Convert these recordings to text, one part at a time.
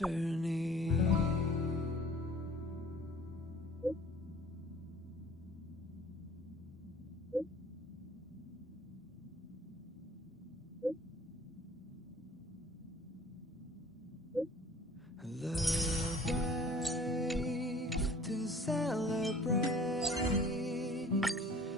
journey. The way to celebrate,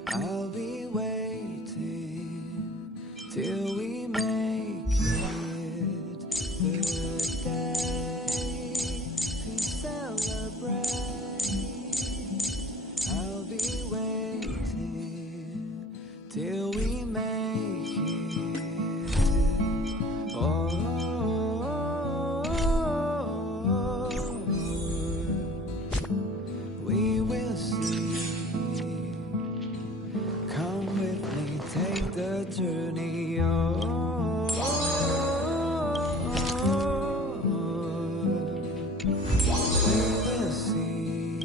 I'll be waiting till we make it. The day to celebrate, I'll be waiting till we make it. Oh, we will see. Come with me, take the journey. Oh, we will see.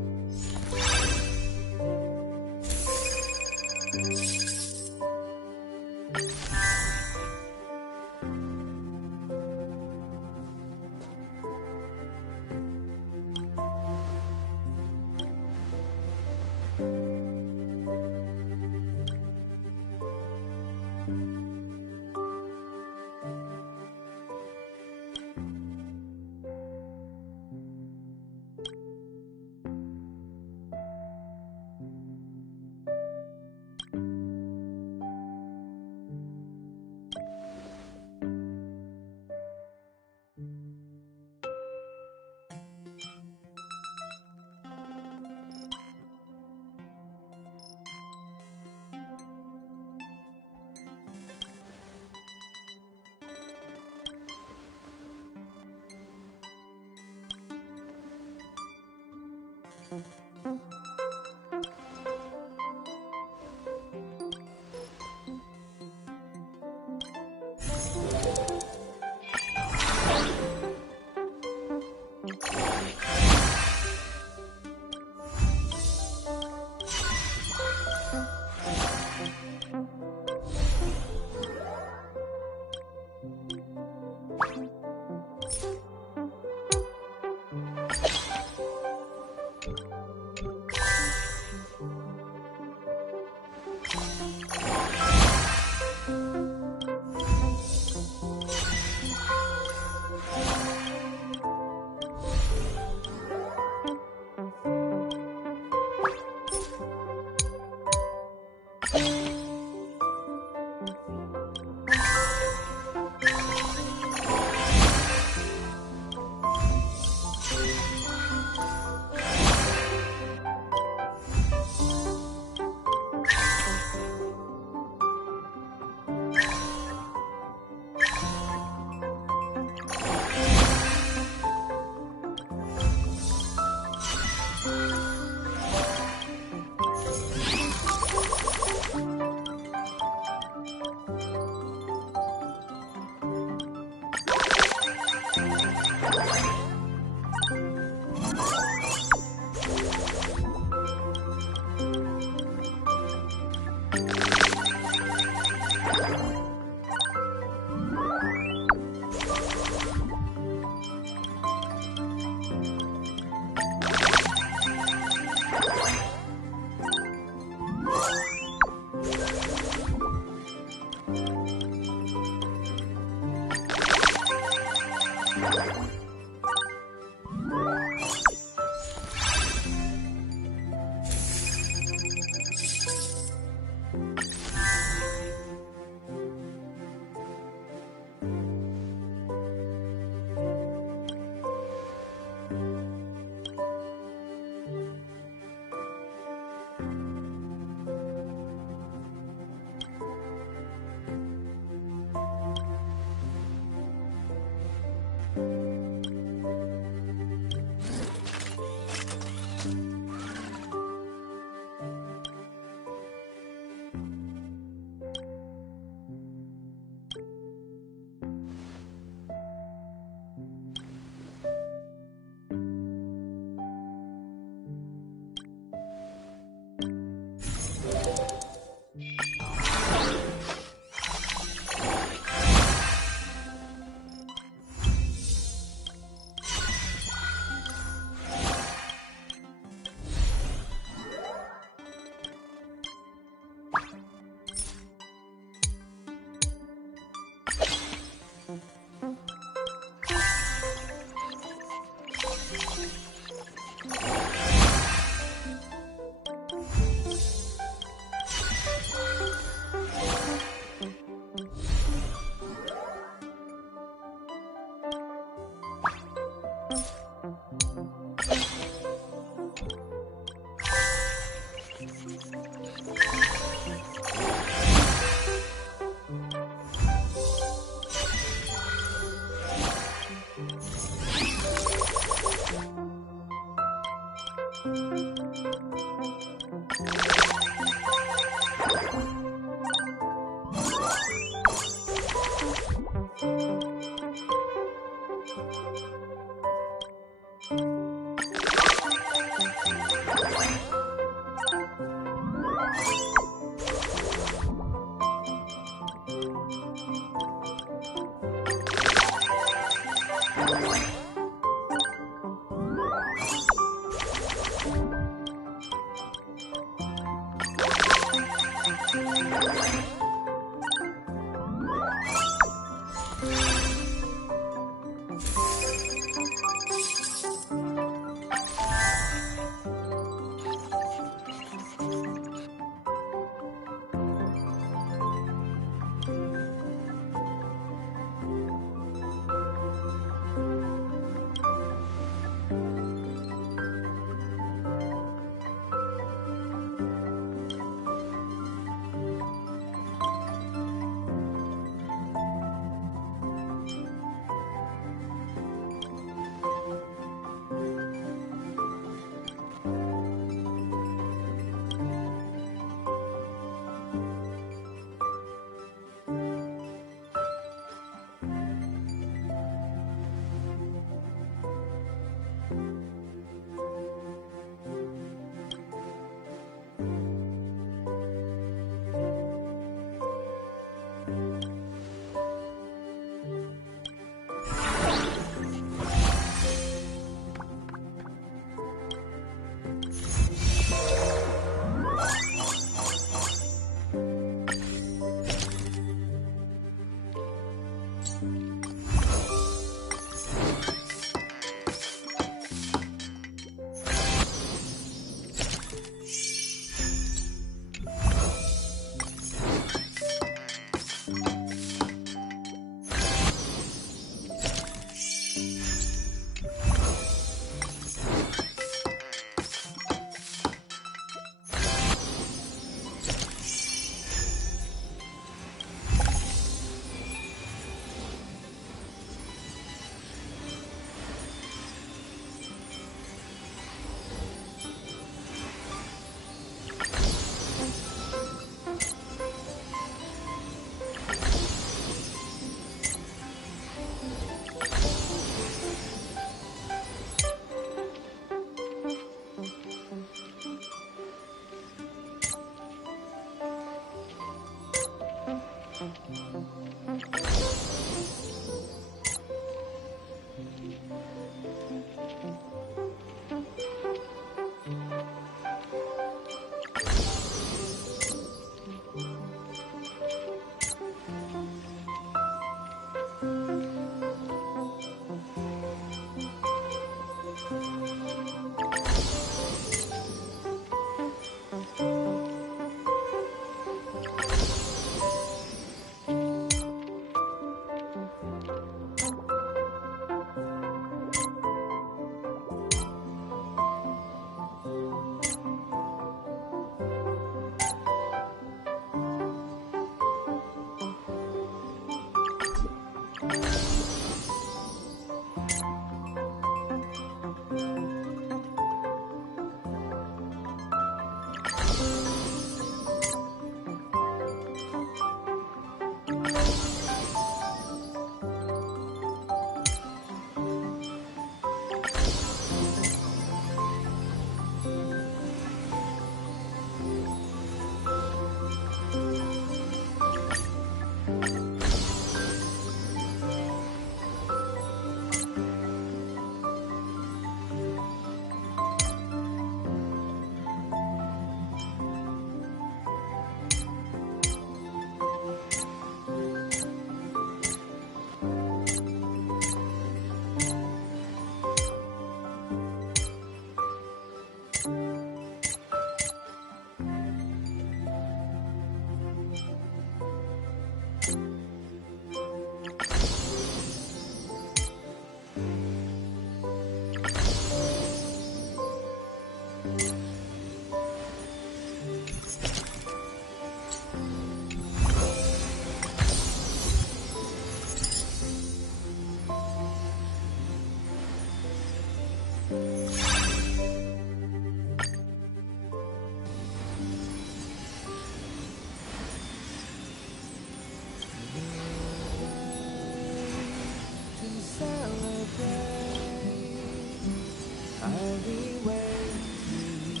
I'll be waiting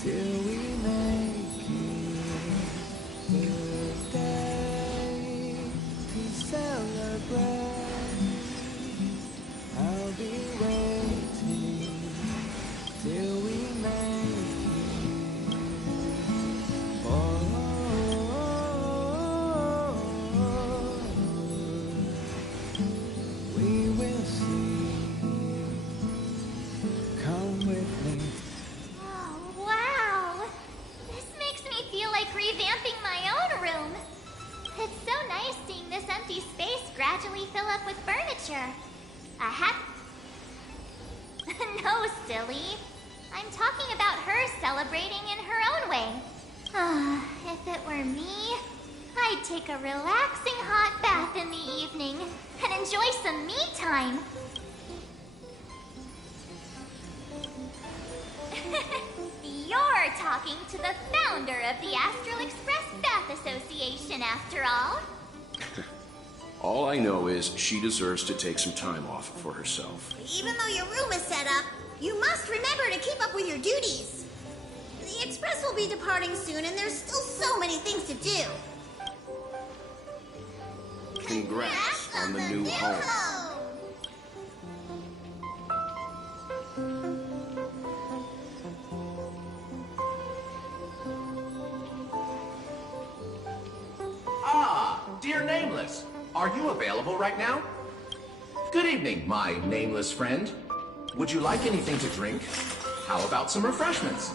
till we make it the day to celebrate. I'll be waiting till we make it. Oh, we will see. Come with me. Oh, wow! This makes me feel like revamping my own room. It's so nice seeing this empty space gradually fill up with furniture. No, silly. I'm talking about her celebrating in her own way. If it were me, I'd take a relaxing hot bath in the evening and enjoy some me time. You're talking to the founder of the Astral Express Bath Association, after all. All I know is she deserves to take some time off for herself. Even though your room is set up, you must remember to keep up with your duties. The Express will be departing soon, and there's still so many things to do. Congrats on the new home. Ah, dear Nameless, are you available right now? Good evening, my nameless friend. Would you like anything to drink? How about some refreshments?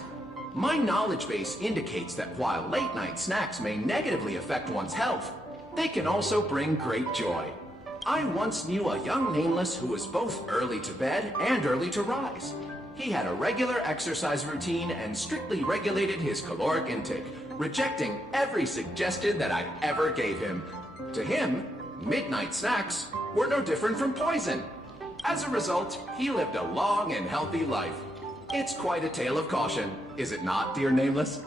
My knowledge base indicates that while late-night snacks may negatively affect one's health, they can also bring great joy. I once knew a young Nameless who was both early to bed and early to rise. He had a regular exercise routine and strictly regulated his caloric intake, rejecting every suggestion that I ever gave him. To him, midnight snacks were no different from poison. As a result, he lived a long and healthy life. It's quite a tale of caution, is it not, dear Nameless?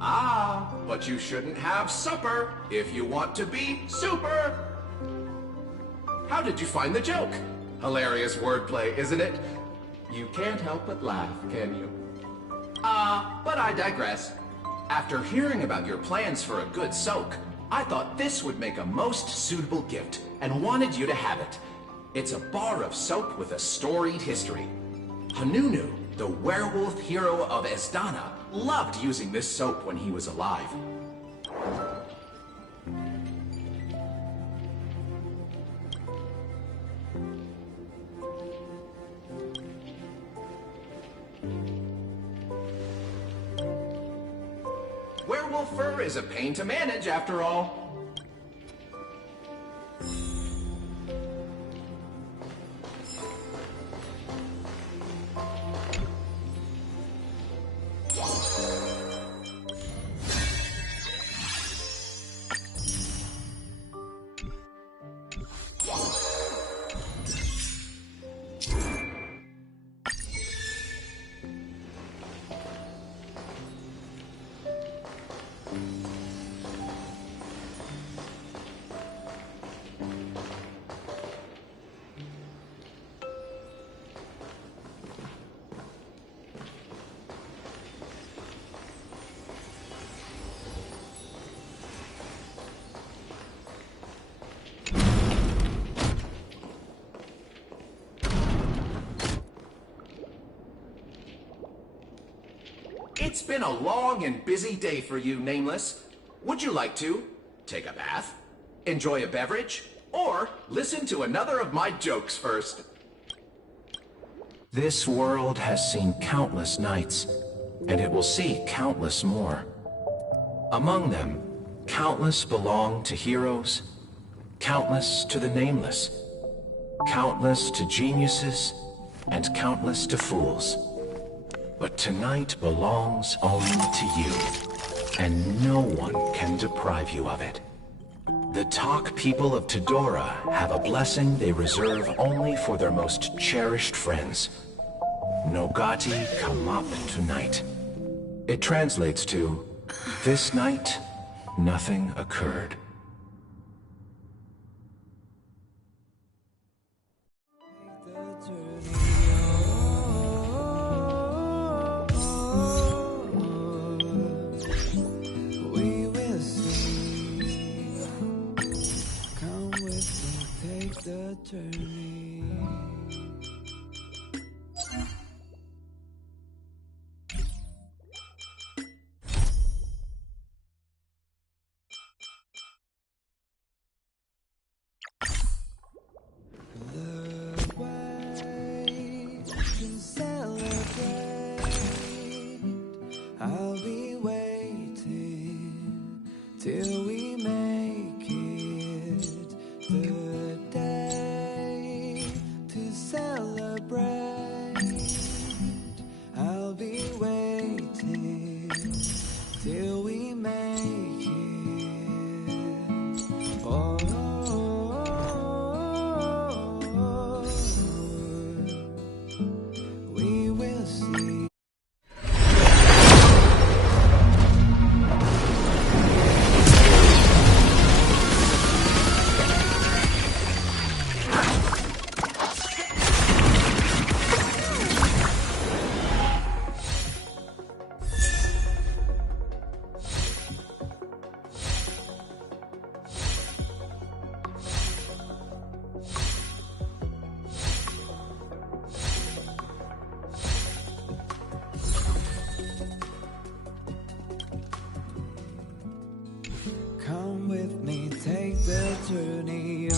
Ah, but you shouldn't have supper if you want to be super. How did you find the joke? Hilarious wordplay, isn't it? You can't help but laugh, can you? But I digress. After hearing about your plans for a good soak, I thought this would make a most suitable gift and wanted you to have it. It's a bar of soap with a storied history. Hanunu, the werewolf hero of Esdana, loved using this soap when he was alive. Werewolf fur is a pain to manage, after all. It's been a long and busy day for you, Nameless. Would you like to take a bath, enjoy a beverage, or listen to another of my jokes first? This world has seen countless nights, and it will see countless more. Among them, countless belong to heroes, countless to the nameless, countless to geniuses, and countless to fools. But tonight belongs only to you, and no one can deprive you of it. The Talk people of Tidora have a blessing they reserve only for their most cherished friends. Nogati come up tonight. It translates to, this night, nothing occurred. The journey journey.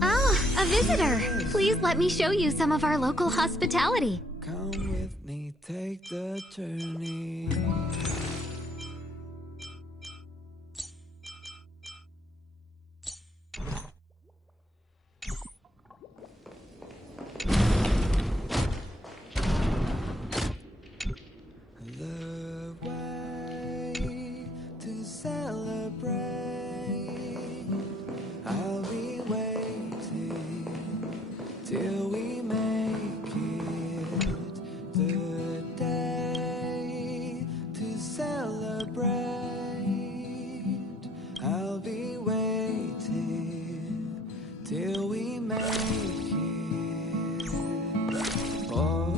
Oh, a visitor. Please let me show you some of our local hospitality. Come with me, take the journey. The way to celebrate. I'll be waiting till we make it. The day to celebrate. I'll be waiting till we make it. Oh,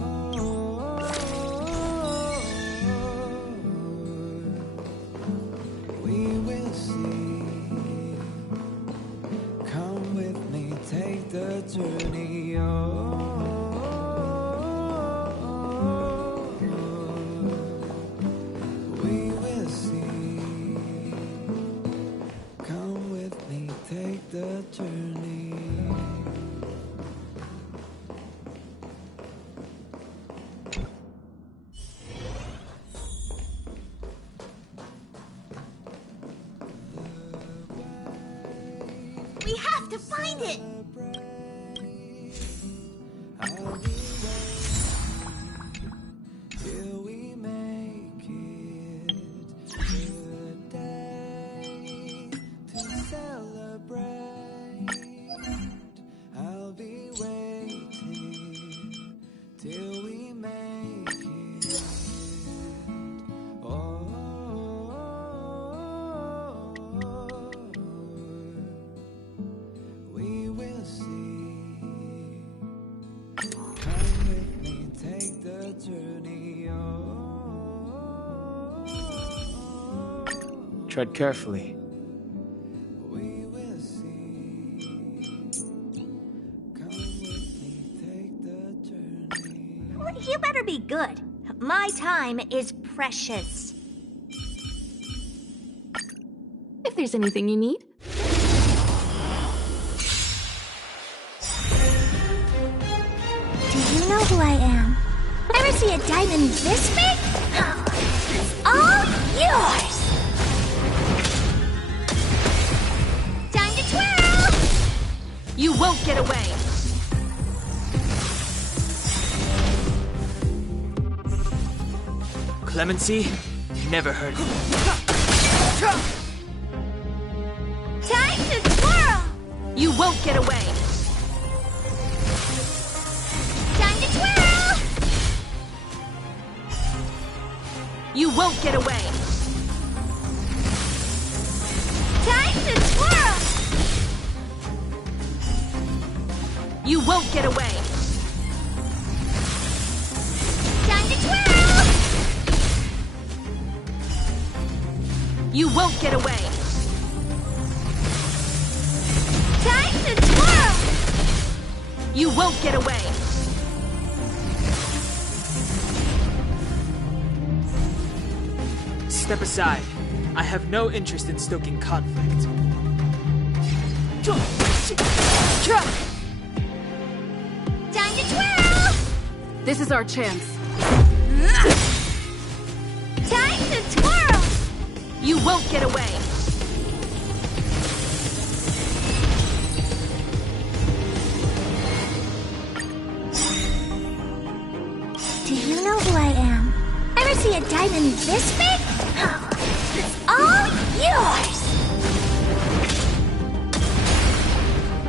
we will see. Come with me, take the journey. We will see. Come with me, take the journey. We have to find it! I'll be waiting till we make it. The day to celebrate. I'll be waiting till we make it. Oh, we will see. Come with me, take the journey. Tread carefully. We will see. Come with me, take the journey. You better be good. My time is precious. If there's anything you need. Do you know who I am? Ever see a diamond this big? It's all yours! Time to twirl! You won't get away! Clemency? Never heard of it. Time to twirl! You won't get away! Time to twirl! You won't get away! Time to twirl! You won't get away! Time to twirl! You won't get away! Time to twirl! You won't get away! Step aside. I have no interest in stoking conflict. Time to twirl! This is our chance. Time to twirl! You won't get away! Do you know who I am? Ever see a diamond this big? It's all yours!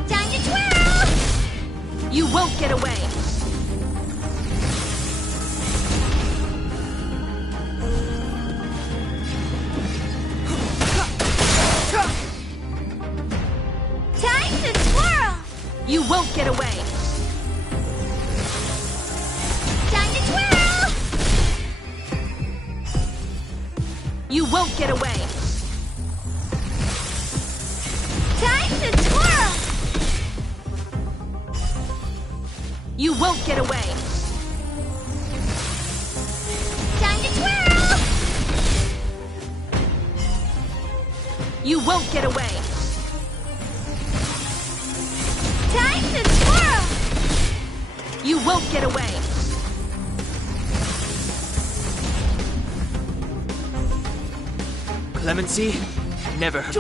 Time to twirl! You won't get away! Time to twirl! You won't get away! Time to twirl! You won't get away! Time to twirl! You won't get away! Time to twirl! You won't get away. Time to twirl! You won't get away. Clemency? Never heard.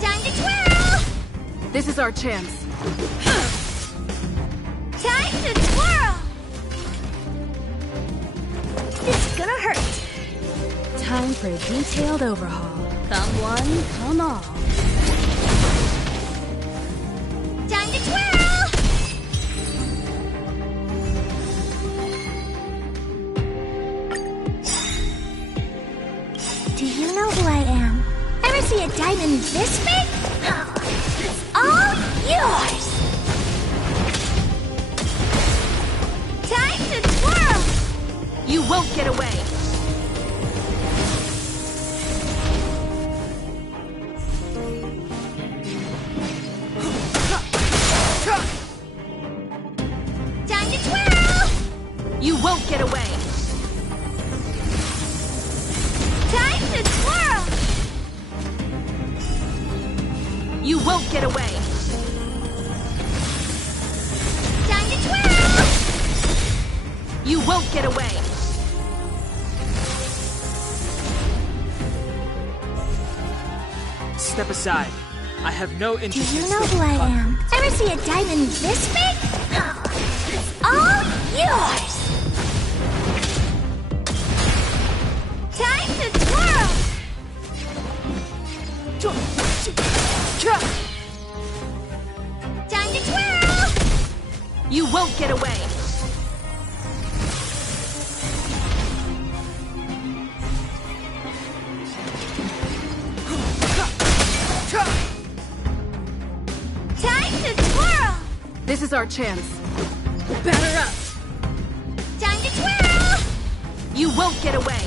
Time to twirl! This is our chance. Time to twirl! It's gonna hurt. Time for a detailed overhaul. Come one, come all. Time to twirl! Do you know who I am? Ever see a diamond this big? It's all yours! Time to twirl! You won't get away. Time to twirl! You won't get away. Time to twirl! You won't get away. Time to twirl! You won't get away. Step aside. I have no Do interest you in know who stoking I cotton. am? Ever see a diamond this big? It's all yours! Time to twirl! Time to twirl! You won't get away. Time to twirl! This is our chance. Batter up. Time to twirl! You won't get away.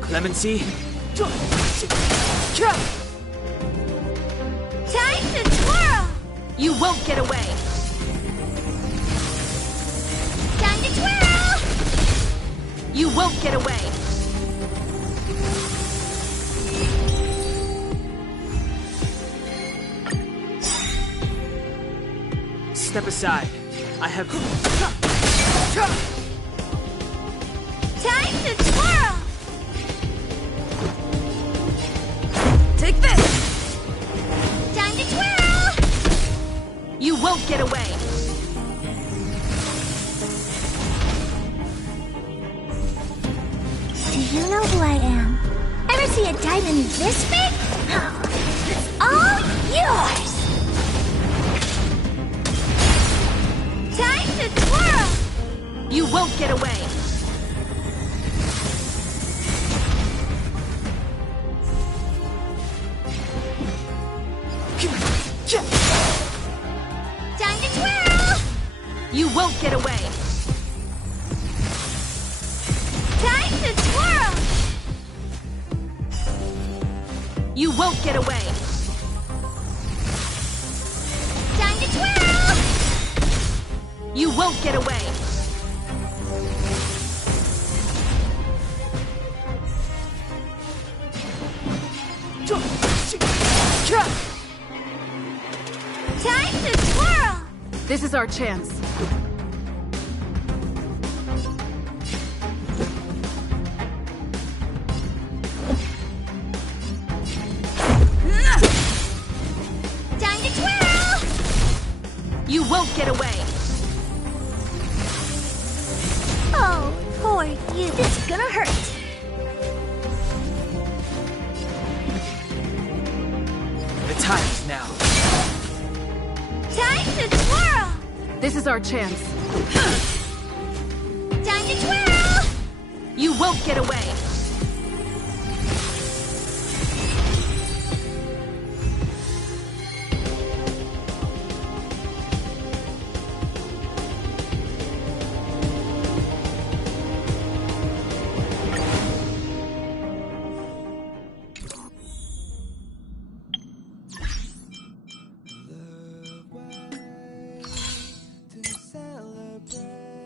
Clemency? Time to twirl! You won't get away. Time to twirl! You won't get away. Step aside. I have. Time to twirl! Take this. Time to twirl! You won't get away. Do you know who I am? Ever see a diamond this big? It's all yours! Time to twirl! You won't get away. Time to twirl! You won't get away. Time to twirl! You won't get away. Time to twirl! You won't get away. Time to twirl! This is our chance. Time to twirl! You won't get away. Oh, poor you. It's gonna hurt. The time is now. Time to twirl! This is our chance. Time to twirl! You won't get away. To celebrate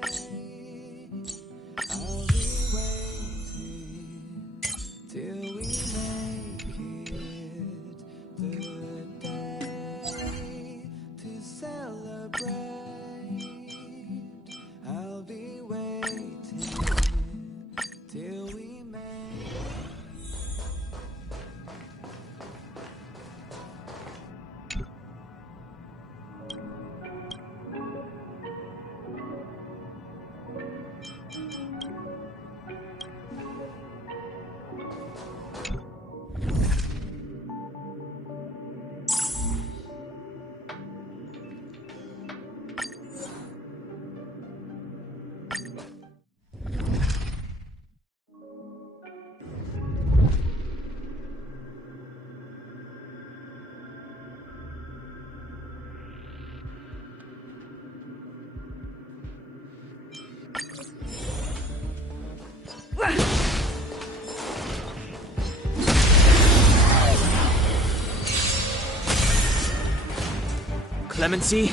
Clemency?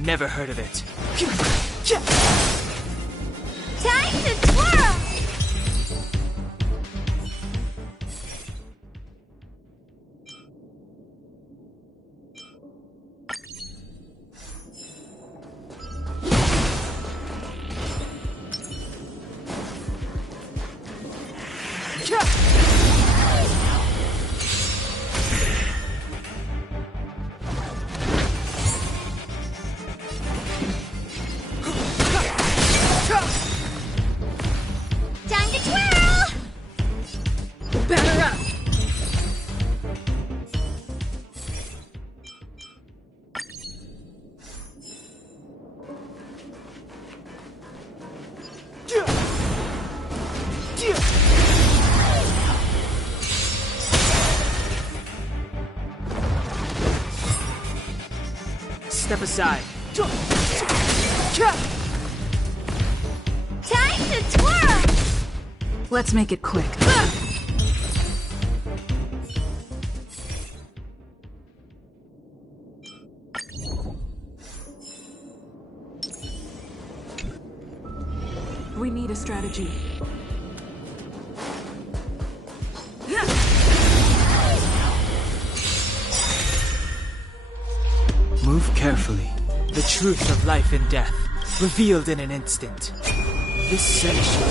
Never heard of it. Time to twirl! Time to twirl! Batter up! Step aside. Time to twirl! Let's make it quick. We need a strategy. Move carefully. The truth of life and death, revealed in an instant. This section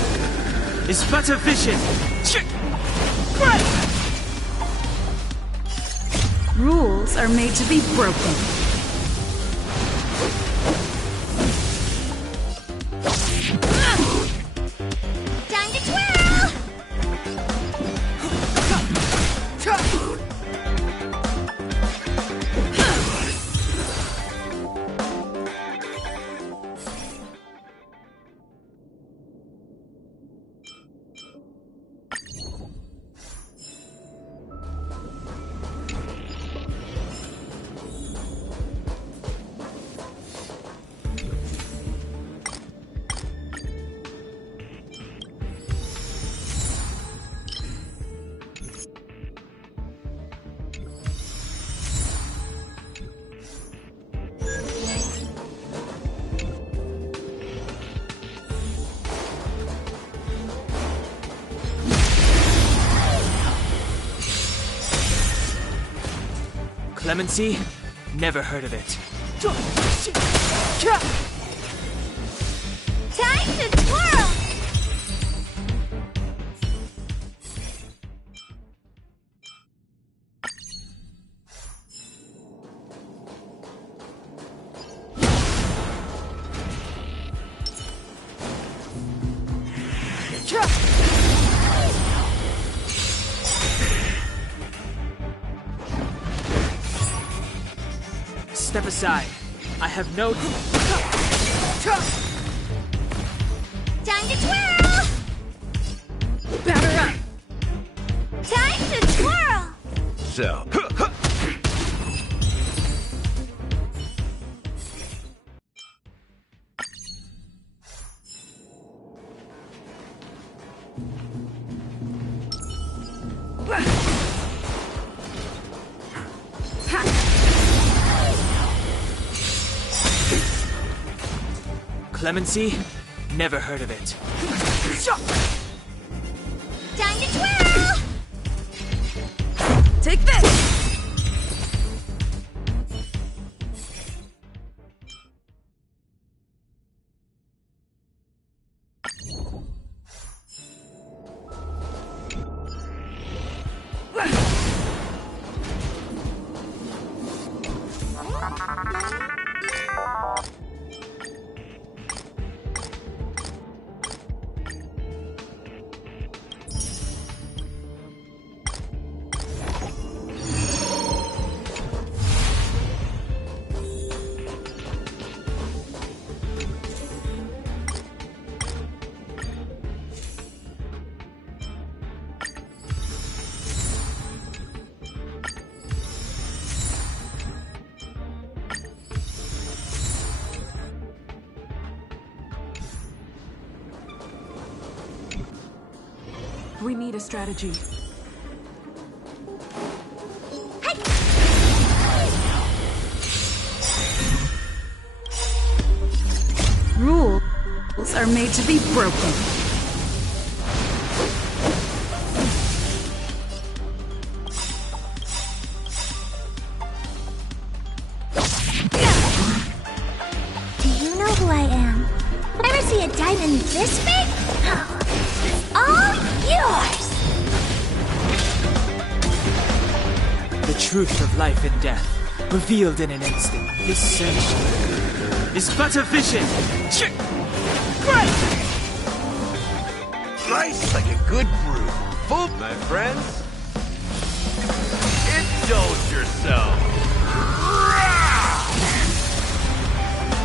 is but a vision. Rules are made to be broken. Time to twirl! Clemency? Never heard of it. Time to twirl! Step aside. I have no... Time to twirl! Batter up! Time to twirl! So, Clemency? Never heard of it. Time to twirl! Take this! We need a strategy. are made to be broken. Do you know who I am? Ever see a diamond this big? Oh, it's all yours! The truth of life and death, revealed in an instant. This century is but a vision. Nice like a good brew. Full, my friends. Indulge yourself.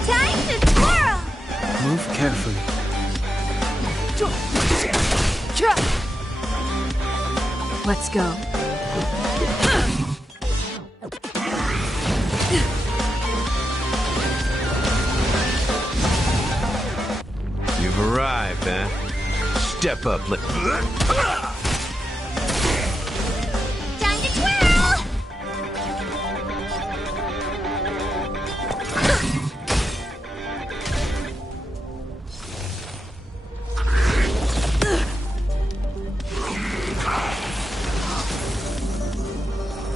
Time to twirl! Move carefully. Let's go. You've arrived, eh? Step up, Time to twirl!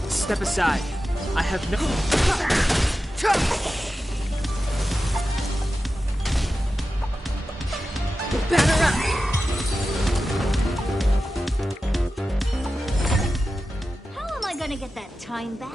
Step aside. I have no... Batter up! How am I gonna get that time back?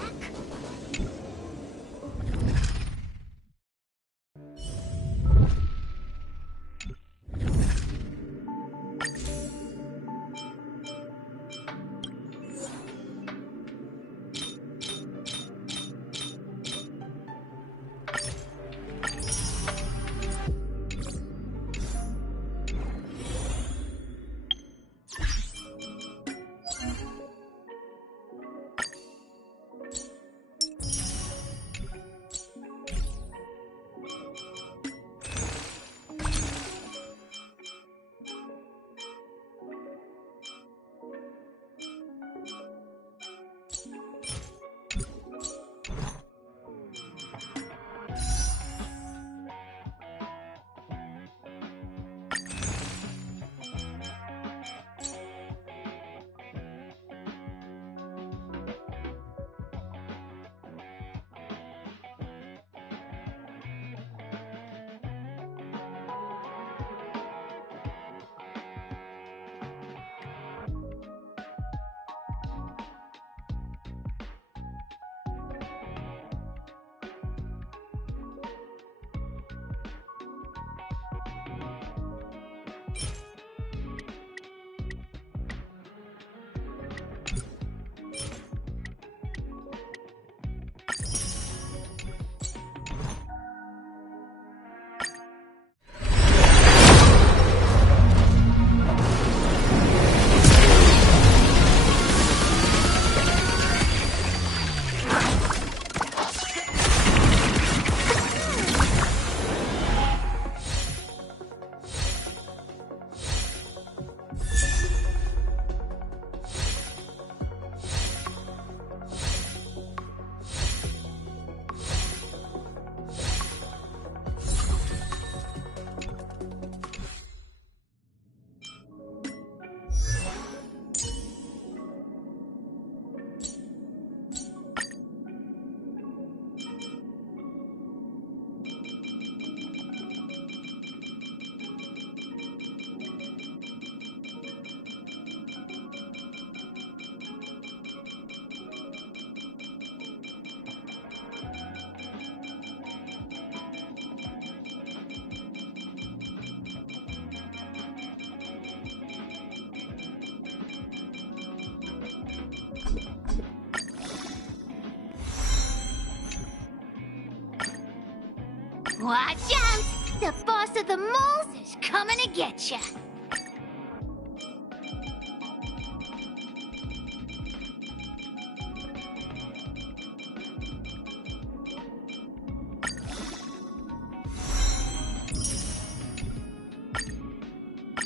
Watch out! The boss of the moles is coming to get ya!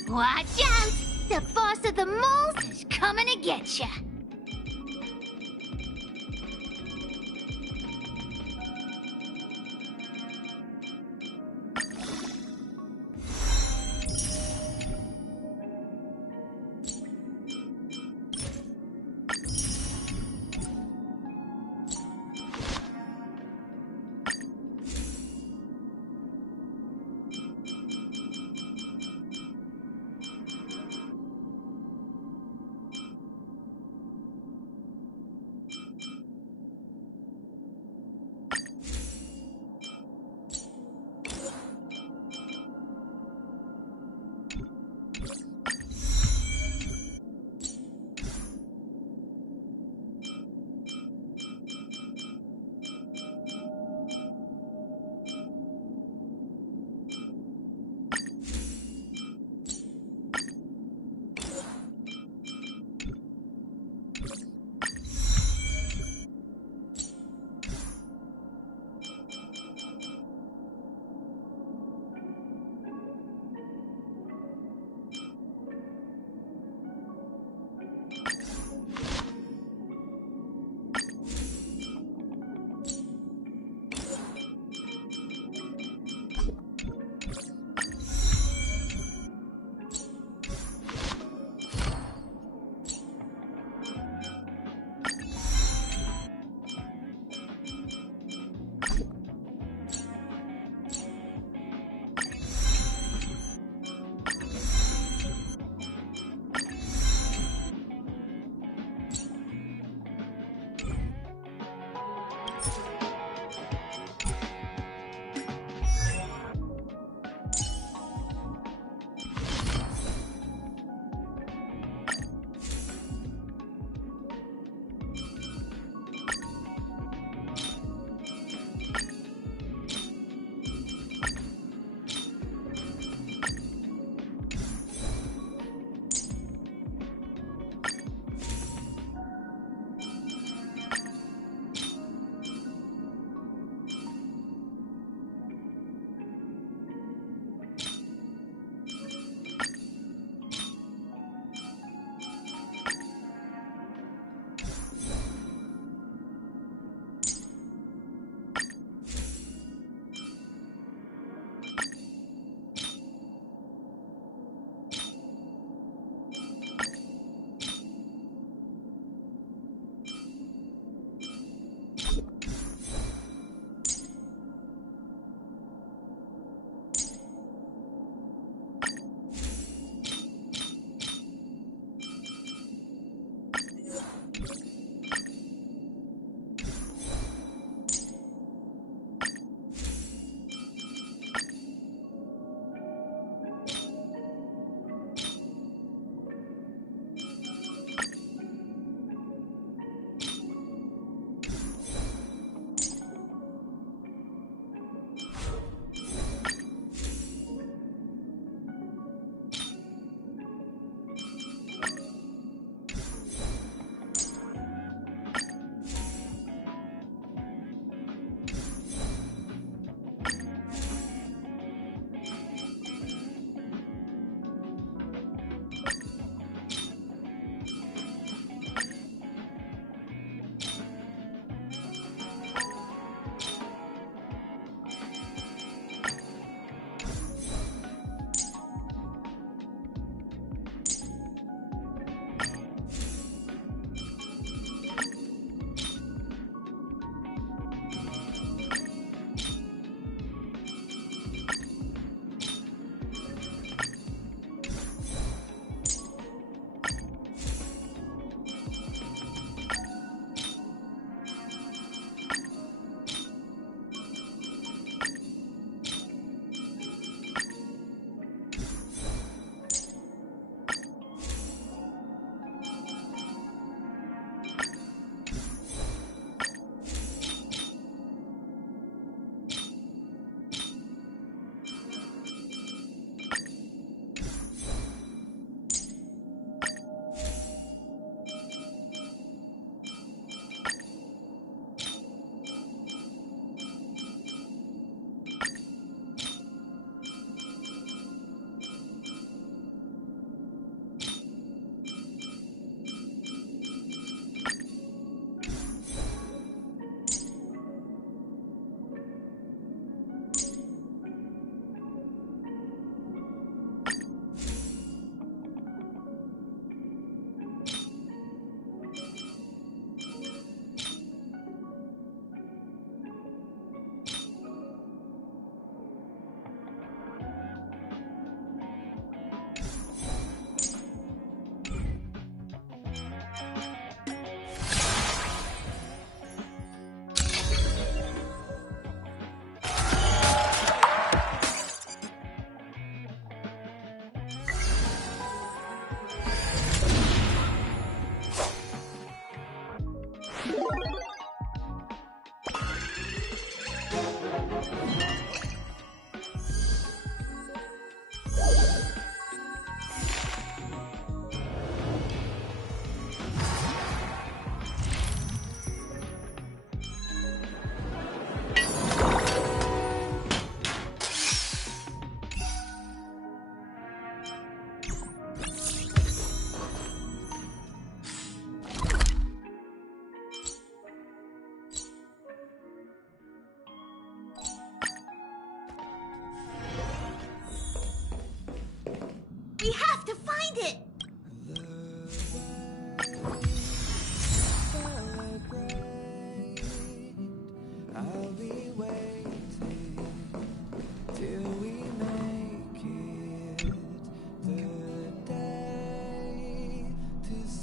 Watch out! The boss of the moles is coming to get ya!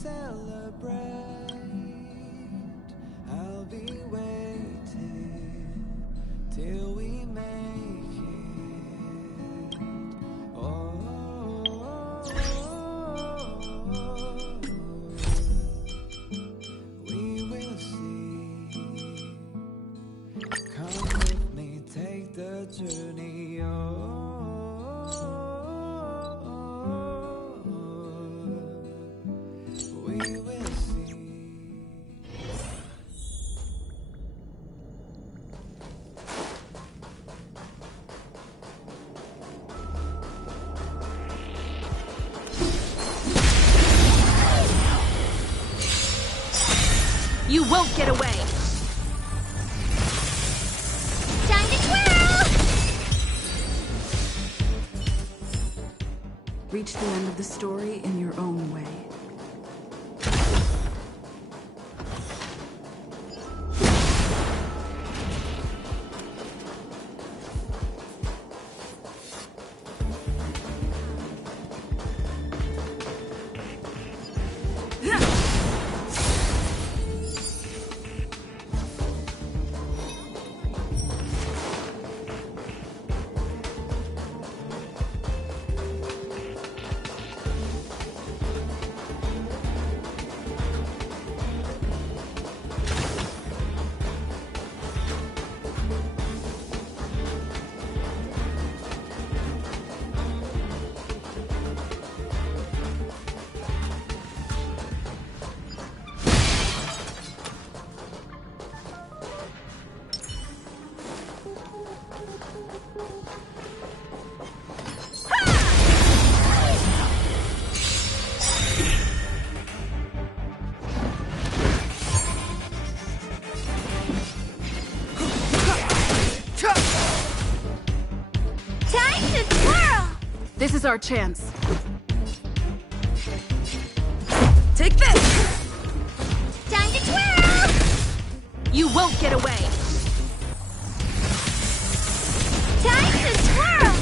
celebrate. I'll be waiting till we make it. Oh, we will see. Come with me, take the journey. Oh. You won't get away! Time to twirl! Reach the end of the story in your own way. This is our chance. Take this! Time to twirl! You won't get away! Time to twirl!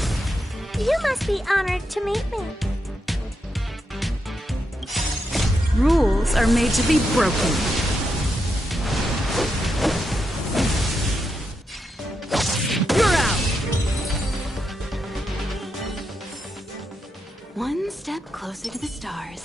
You must be honored to meet me. Rules are made to be broken. You're out! One step closer to the stars.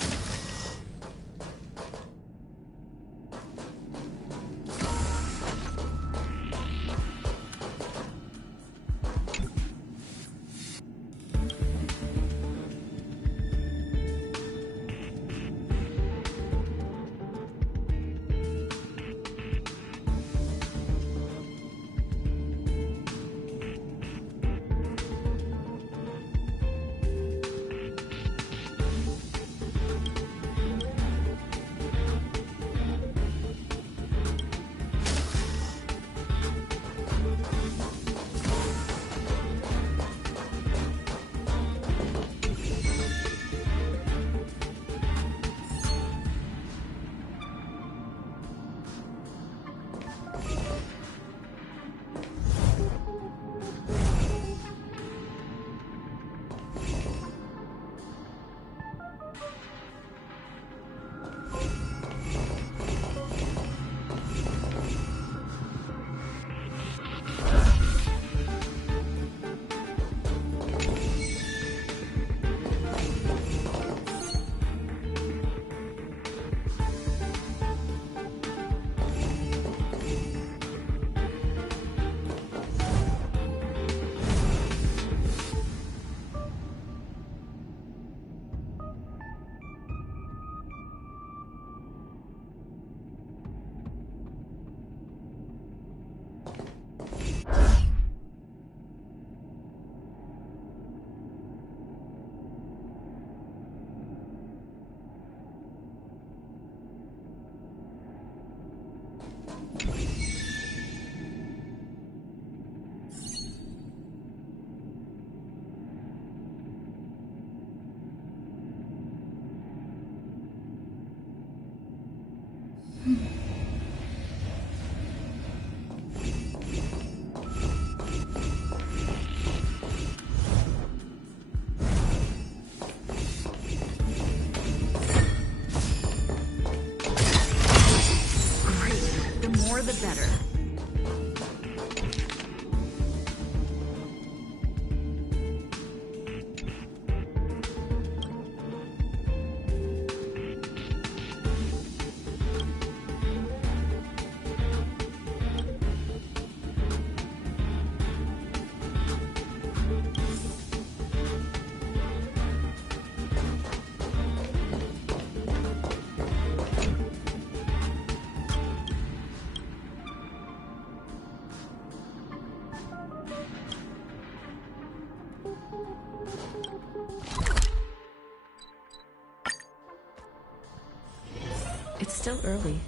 It's still early.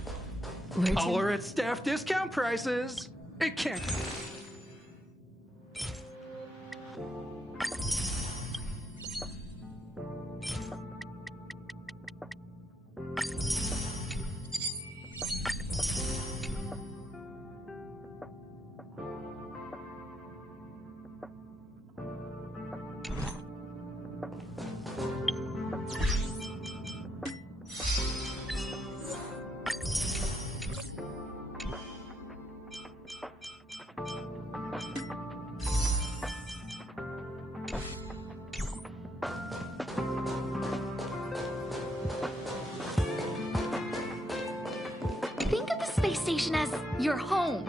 Where'd you... Or at staff discount prices. It can't... Think of the space station as your home.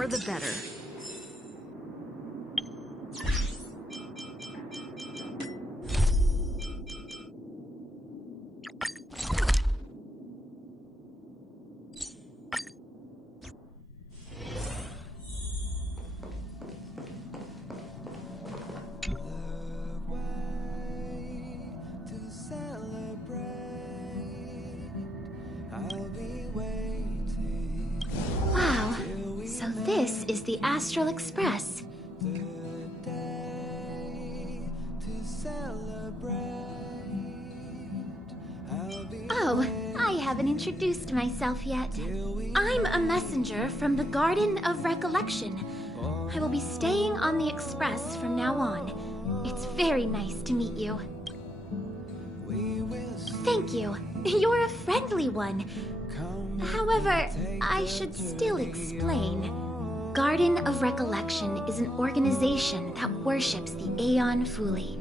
more the better. Wow, so this is the Astral Express. Oh, I haven't introduced myself yet. I'm a messenger from the Garden of Recollection. I will be staying on the Express from now on. It's very nice to meet you. Thank you. You're a friendly one. However, I should still explain. Garden of Recollection is an organization that worships the Aeon Fuli.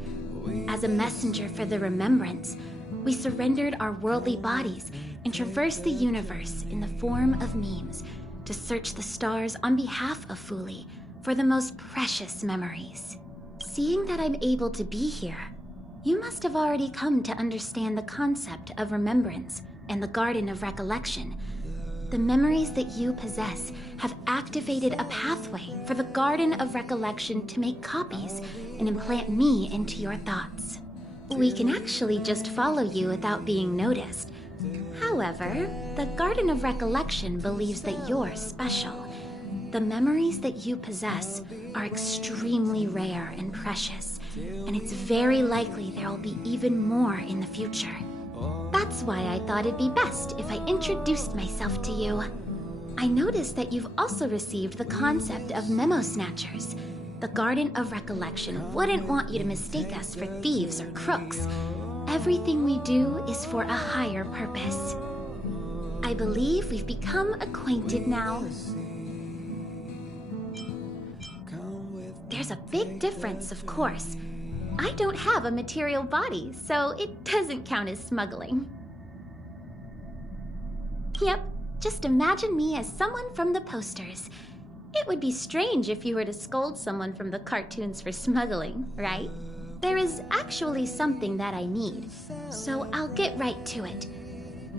As a messenger for the remembrance, we surrendered our worldly bodies and traversed the universe in the form of memes to search the stars on behalf of Fuli for the most precious memories. Seeing that I'm able to be here, you must have already come to understand the concept of remembrance and the Garden of Recollection. The memories that you possess have activated a pathway for the Garden of Recollection to make copies and implant me into your thoughts. We can actually just follow you without being noticed. However, the Garden of Recollection believes that you're special. The memories that you possess are extremely rare and precious, and it's very likely there will be even more in the future. That's why I thought it'd be best if I introduced myself to you. I noticed that you've also received the concept of memo snatchers. The Garden of Recollection wouldn't want you to mistake us for thieves or crooks. Everything we do is for a higher purpose. I believe we've become acquainted now. There's a big difference, of course. I don't have a material body, so it doesn't count as smuggling. Yep, just imagine me as someone from the posters. It would be strange if you were to scold someone from the cartoons for smuggling, right? There is actually something that I need, so I'll get right to it.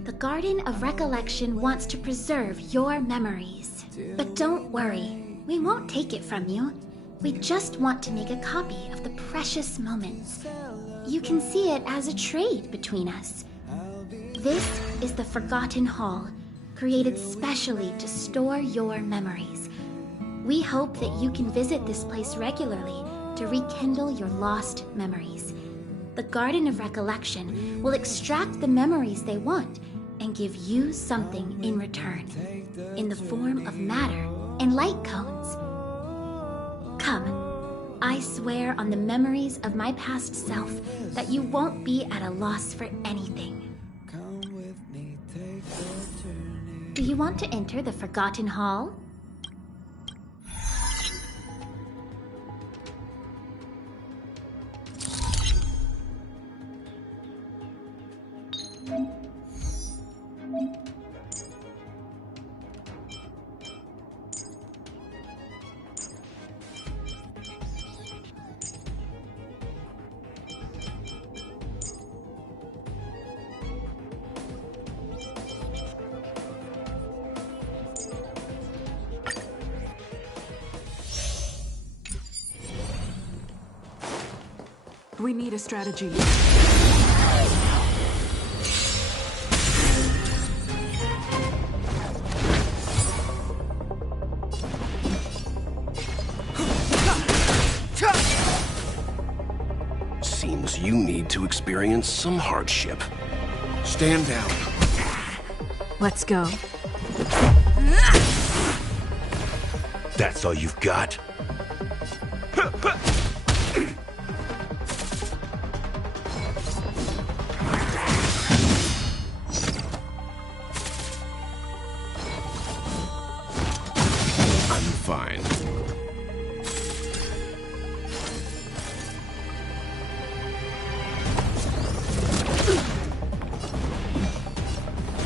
The Garden of Recollection wants to preserve your memories. But don't worry, we won't take it from you. We just want to make a copy of the precious moments. You can see it as a trade between us. This is the Forgotten Hall, created specially to store your memories. We hope that you can visit this place regularly to rekindle your lost memories. The Garden of Recollection will extract the memories they want and give you something in return, in the form of matter and light cones. Come, I swear on the memories of my past self that you won't be at a loss for anything. Do you want to enter the Forgotten Hall? We need a strategy. Seems you need to experience some hardship. Stand down. Let's go. That's all you've got? Fine.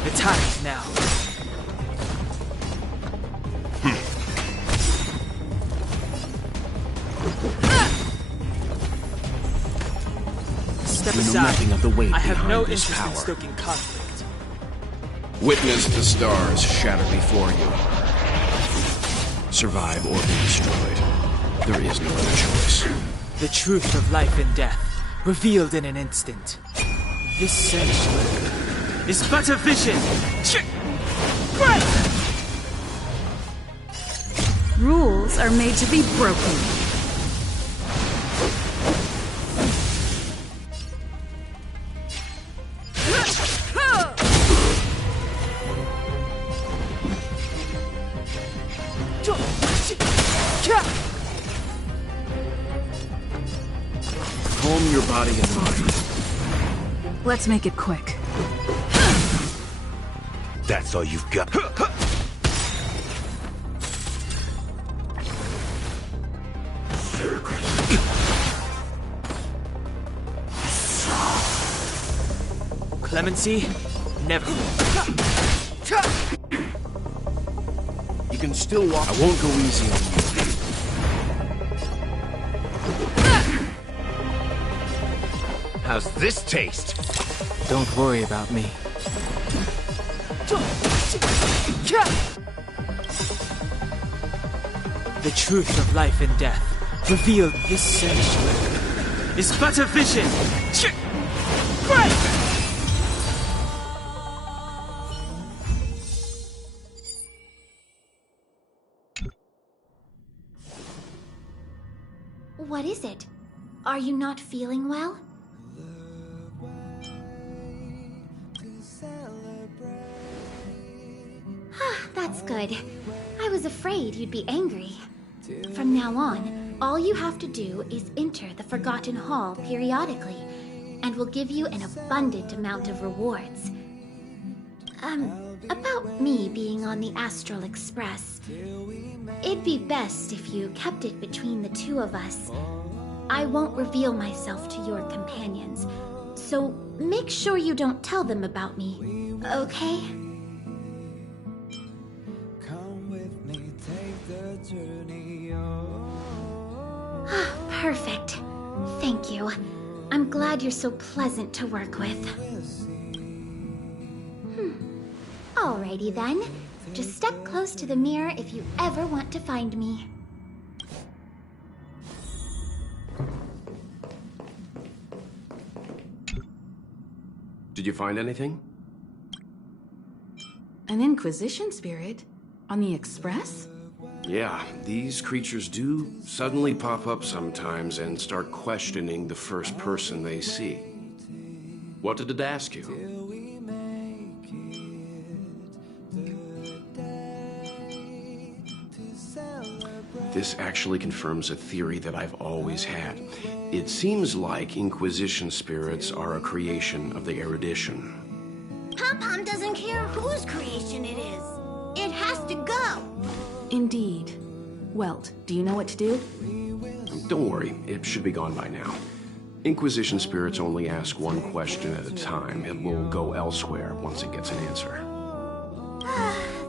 The time is now. side. nothing of the weight I have behind no this interest power. in stoking conflict. Witness the stars shatter before you. Survive or be destroyed. There is no other choice. The truth of life and death, revealed in an instant. This sanctuary is but a vision. Rules are made to be broken. Calm your body and mind. Let's make it quick. That's all you've got. Clemency? Never. You can still walk. I won't go easy on you. How's this taste? Don't worry about me. The truth of life and death, revealed this sanctuary, is but a vision. What is it? Are you not feeling well? That's good. I was afraid you'd be angry. From now on, all you have to do is enter the Forgotten Hall periodically, and we'll give you an abundant amount of rewards. About me being on the Astral Express. It'd be best if you kept it between the two of us. I won't reveal myself to your companions, so make sure you don't tell them about me, okay? Come with me, take the journey Perfect. Thank you. I'm glad you're so pleasant to work with. Alrighty then. Just step close to the mirror if you ever want to find me. Did you find anything? An Inquisition spirit? On the Express? Yeah, these creatures do suddenly pop up sometimes and start questioning the first person they see. What did it ask you? This actually confirms a theory that I've always had. It seems like Inquisition spirits are a creation of the erudition. Pom-Pom doesn't care whose creation it is. It has to go. Indeed. Welt, do you know what to do? Don't worry, it should be gone by now. Inquisition spirits only ask one question at a time. It will go elsewhere once it gets an answer.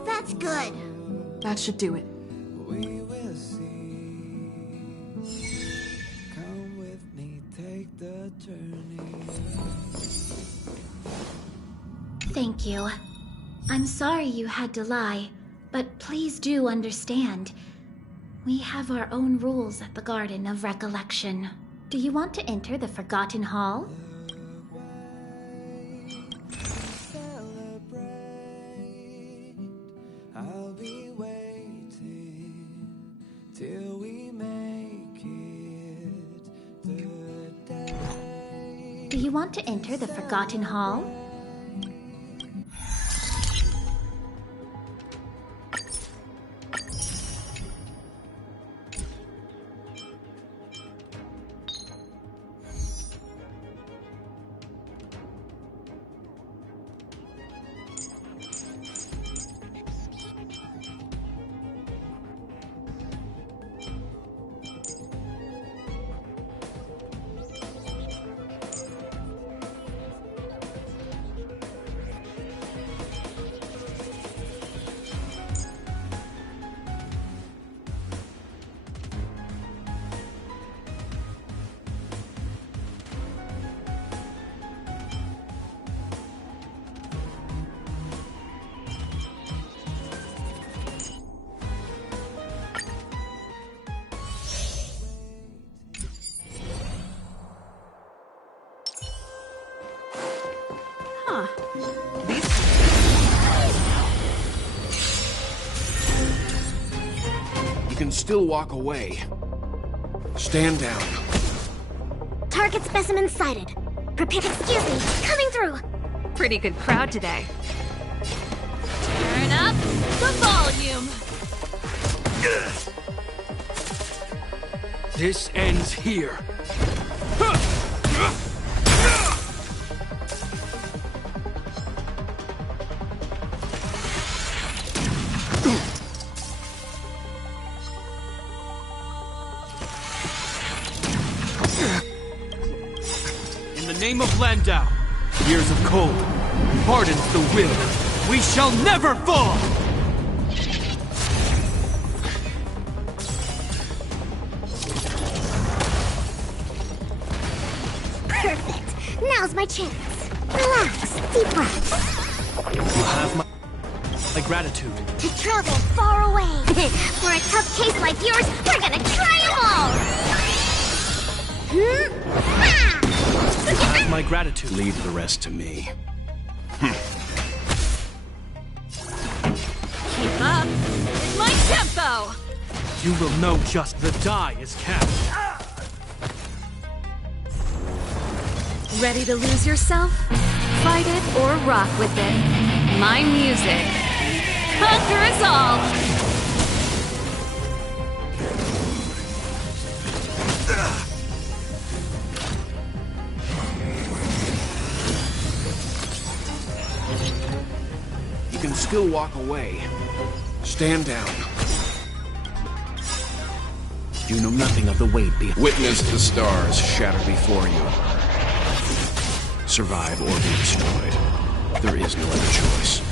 That's good. That should do it. we will see. Come with me, take the journey. Thank you. I'm sorry you had to lie, but please do understand. We have our own rules at the Garden of Recollection. Do you want to enter the Forgotten Hall? I'll be waiting till we make it the day. Do you want to enter the Forgotten Hall? You can still walk away. Stand down. Target specimen sighted. Prepare. Excuse me, coming through. Pretty good crowd today. Turn up the volume. This ends here. In the name of Landau, years of cold, pardons the will. We shall never fall! Perfect. Now's my chance. Relax. Deep breaths. You have my gratitude. To travel far away. For a tough case like yours, we're gonna try 'em all. You have my gratitude. Leave the rest to me. Keep up. It's my tempo. You will know just the die is cast. Ready to lose yourself? Fight it or rock with it. My music. Conquer us all. You can still walk away. Stand down. You know nothing of the weight behind. Witness the stars shatter before you. Survive or be destroyed. There is no other choice.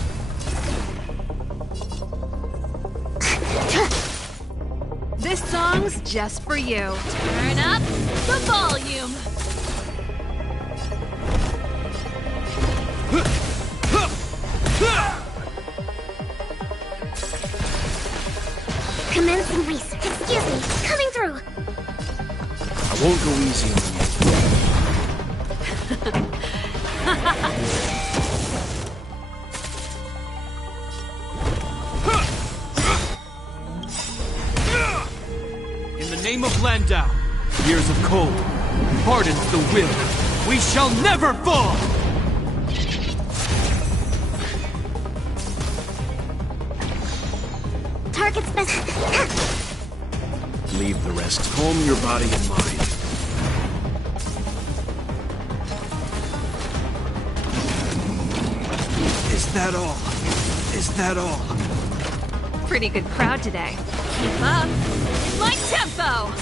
This song's just for you. Turn up the volume. Commencing research. Excuse me, coming through. I won't go easy on you. In the name of Landau, years of cold, pardons the will. We shall never fall! Target's best. Leave the rest. Calm your body and mind. Is that all? Is that all? Pretty good crowd today. Keep up. It's my tempo.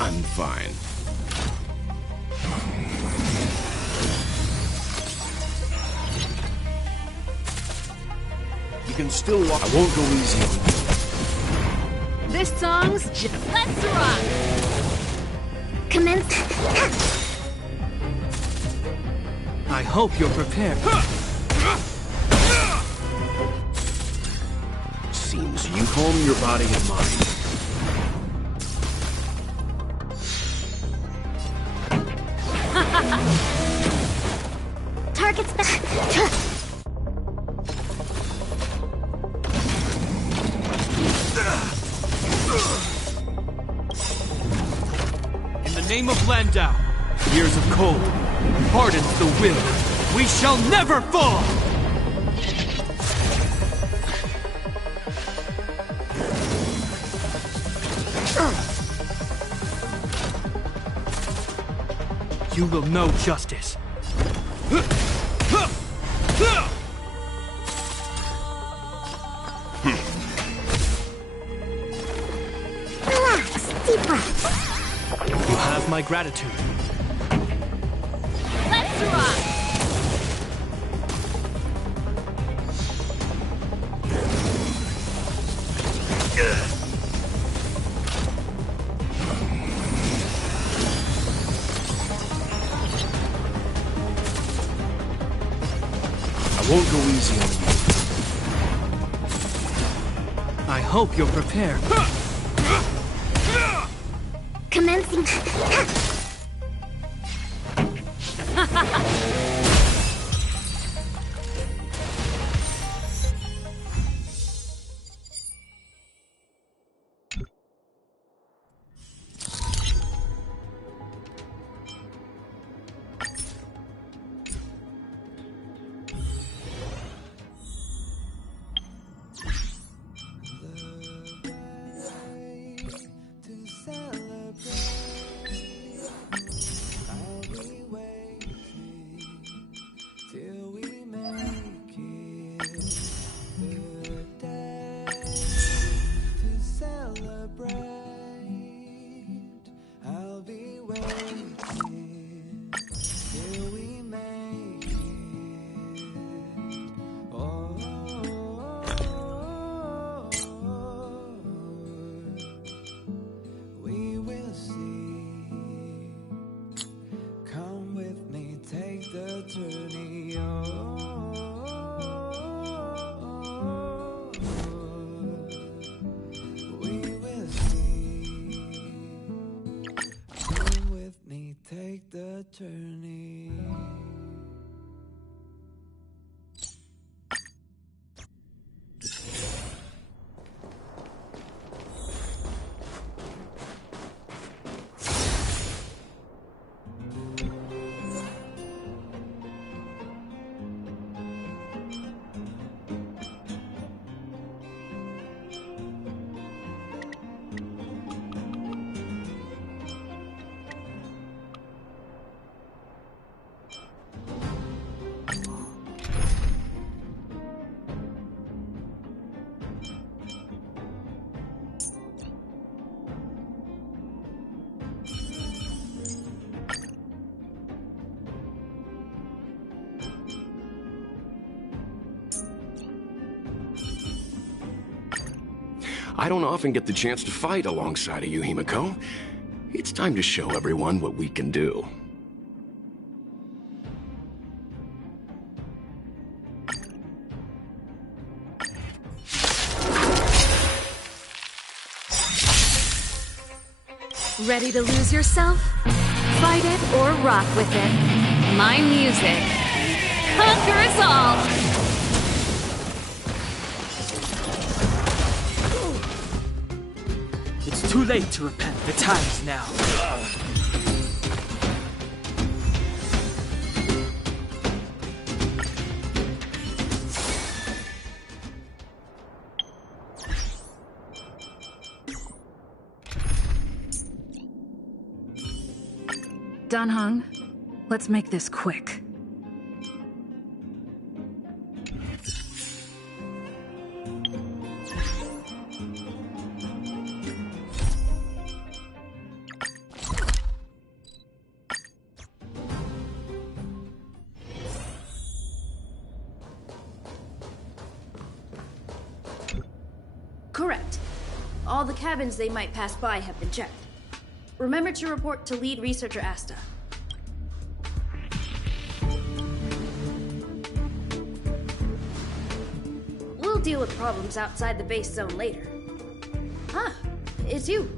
I'm fine. You can still walk. I won't go easy on you. This song's just... Let's rock. Commence. I hope you're prepared. Seems you calm your body and mind. Target's best. In the name of Landau, years of cold, pardons the will. We shall never fall! You will know justice. Relax. Deep breaths. You have my gratitude. Let's rock. I won't go easy on you. I hope you're prepared. Commencing. I don't often get the chance to fight alongside of you, Himiko. It's time to show everyone what we can do. Ready to lose yourself? Fight it or rock with it. My music. Conquer us all! It's too late to repent. The time is now. Danheng, let's make this quick. Correct. All the cabins they might pass by have been checked. Remember to report to lead researcher Asta. We'll deal with problems outside the base zone later. Ah, it's you.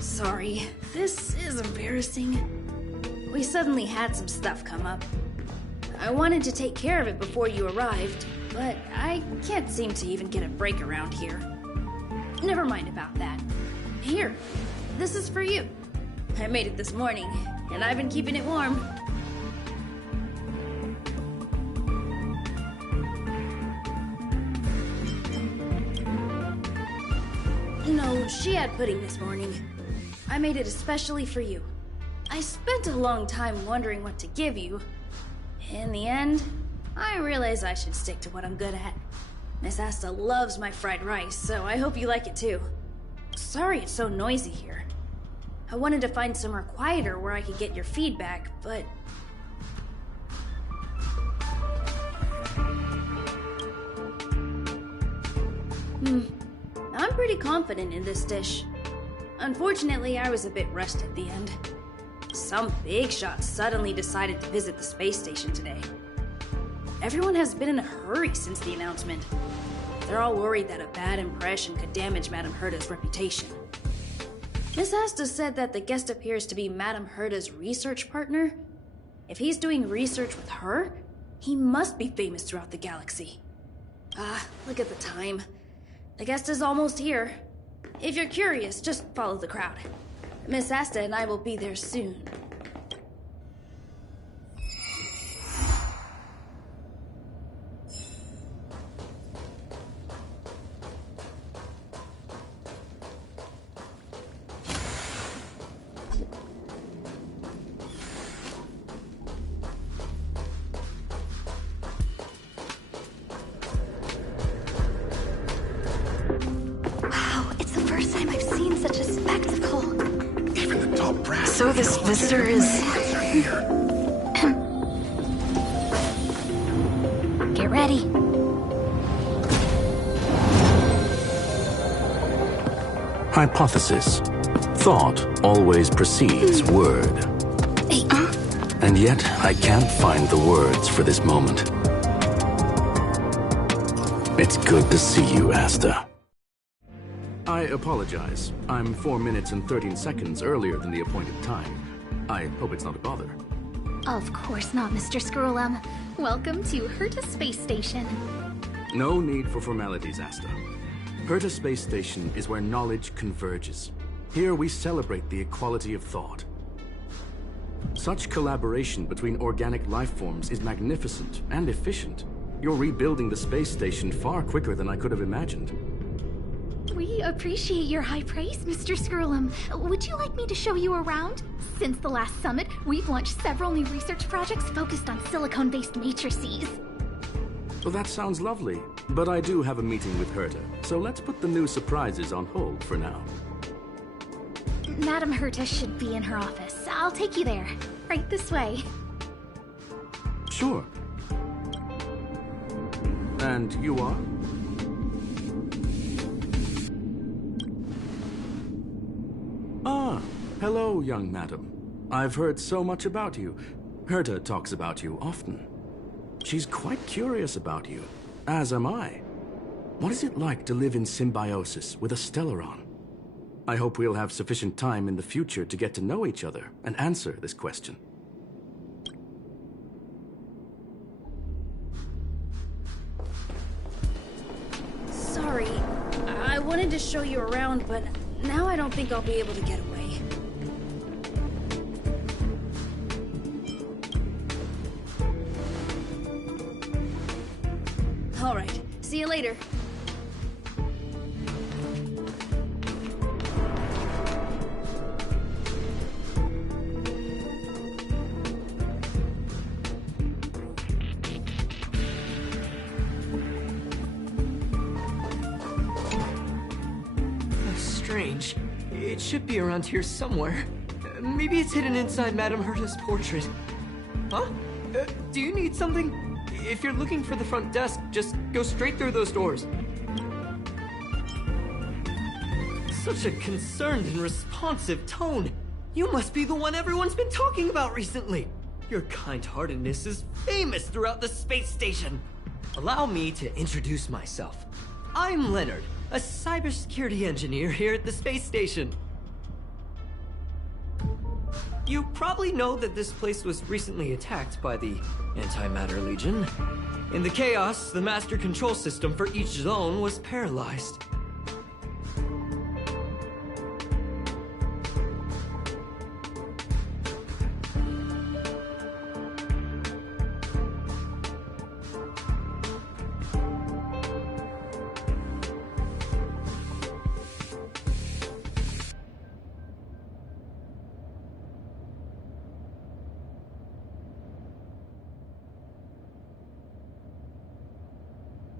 Sorry, this is embarrassing. We suddenly had some stuff come up. I wanted to take care of it before you arrived, but I can't seem to even get a break around here. Never mind about that. Here, this is for you. I made it this morning, and I've been keeping it warm. No, she had pudding this morning. I made it especially for you. I spent a long time wondering what to give you. In the end, I realize I should stick to what I'm good at. Miss Asta loves my fried rice, so I hope you like it too. Sorry it's so noisy here. I wanted to find somewhere quieter where I could get your feedback, but... I'm pretty confident in this dish. Unfortunately, I was a bit rushed at the end. Some big shot suddenly decided to visit the space station today. Everyone has been in a hurry since the announcement. They're all worried that a bad impression could damage Madame Herta's reputation. Miss Asta said that the guest appears to be Madame Herta's research partner. If he's doing research with her, he must be famous throughout the galaxy. Look at the time. The guest is almost here. If you're curious, just follow the crowd. Miss Asta and I will be there soon. So this visitor is... Get ready. Hypothesis. Thought always precedes word. And yet, I can't find the words for this moment. It's good to see you, Asta. I apologize. I'm 4 minutes and 13 seconds earlier than the appointed time. I hope it's not a bother. Of course not, Mr. Scrollum. Welcome to Herta Space Station. No need for formalities, Asta. Herta Space Station is where knowledge converges. Here we celebrate the equality of thought. Such collaboration between organic life forms is magnificent and efficient. You're rebuilding the space station far quicker than I could have imagined. We appreciate your high praise, Mr. Scrollum. Would you like me to show you around? Since the last summit, we've launched several new research projects focused on silicone-based matrices. Well, that sounds lovely, but I do have a meeting with Herta, so let's put the new surprises on hold for now. Madame Herta should be in her office. I'll take you there. Right this way. Sure. And you are? Ah, hello, young madam. I've heard so much about you. Herta talks about you often. She's quite curious about you, as am I. What is it like to live in symbiosis with a Stellaron? I hope we'll have sufficient time in the future to get to know each other and answer this question. Sorry, I wanted to show you around, but now I don't think I'll be able to get away. All right, see you later. Strange. It should be around here somewhere. Maybe it's hidden inside Madame Herta's portrait. Huh? Do you need something? If you're looking for the front desk, just go straight through those doors. Such a concerned and responsive tone. You must be the one everyone's been talking about recently. Your kind-heartedness is famous throughout the space station. Allow me to introduce myself. I'm Leonard, a cybersecurity engineer here at the space station. You probably know that this place was recently attacked by the Antimatter Legion. In the chaos, the master control system for each zone was paralyzed.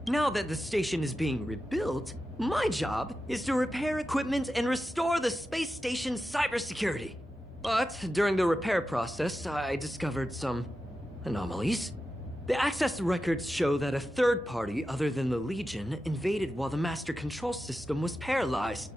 Now that the station is being rebuilt, my job is to repair equipment and restore the space station's cybersecurity. But during the repair process, I discovered some anomalies. The access records show that a third party other than the Legion invaded while the master control system was paralyzed.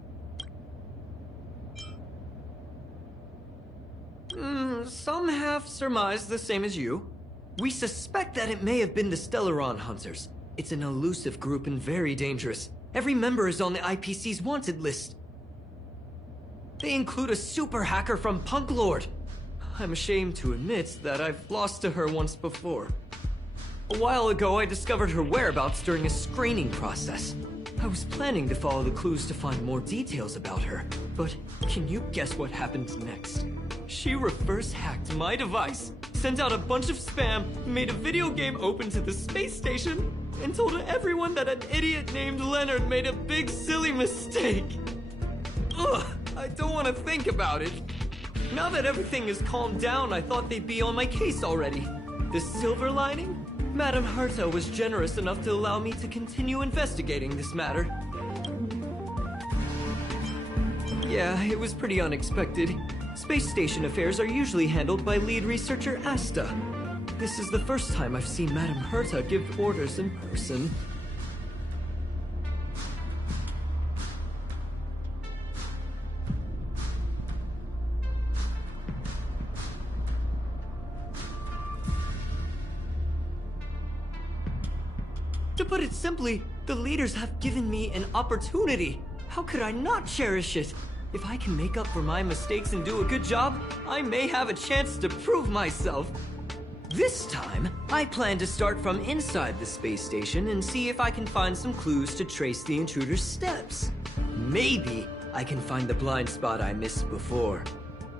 Some have surmised the same as you. We suspect that it may have been the Stellaron Hunters. It's an elusive group and very dangerous. Every member is on the IPC's wanted list. They include a super hacker from Punk Lord. I'm ashamed to admit that I've lost to her once before. A while ago, I discovered her whereabouts during a screening process. I was planning to follow the clues to find more details about her, but can you guess what happened next? She reverse hacked my device, sent out a bunch of spam, made a video game open to the space station, and told everyone that an idiot named Leonard made a big silly mistake. Ugh, I don't want to think about it. Now that everything is calmed down, I thought they'd be on my case already. The silver lining? Madame Herta was generous enough to allow me to continue investigating this matter. Yeah, it was pretty unexpected. Space station affairs are usually handled by lead researcher Asta. This is the first time I've seen Madame Herta give orders in person. To put it simply, the leaders have given me an opportunity. How could I not cherish it? If I can make up for my mistakes and do a good job, I may have a chance to prove myself. This time, I plan to start from inside the space station and see if I can find some clues to trace the intruder's steps. Maybe I can find the blind spot I missed before.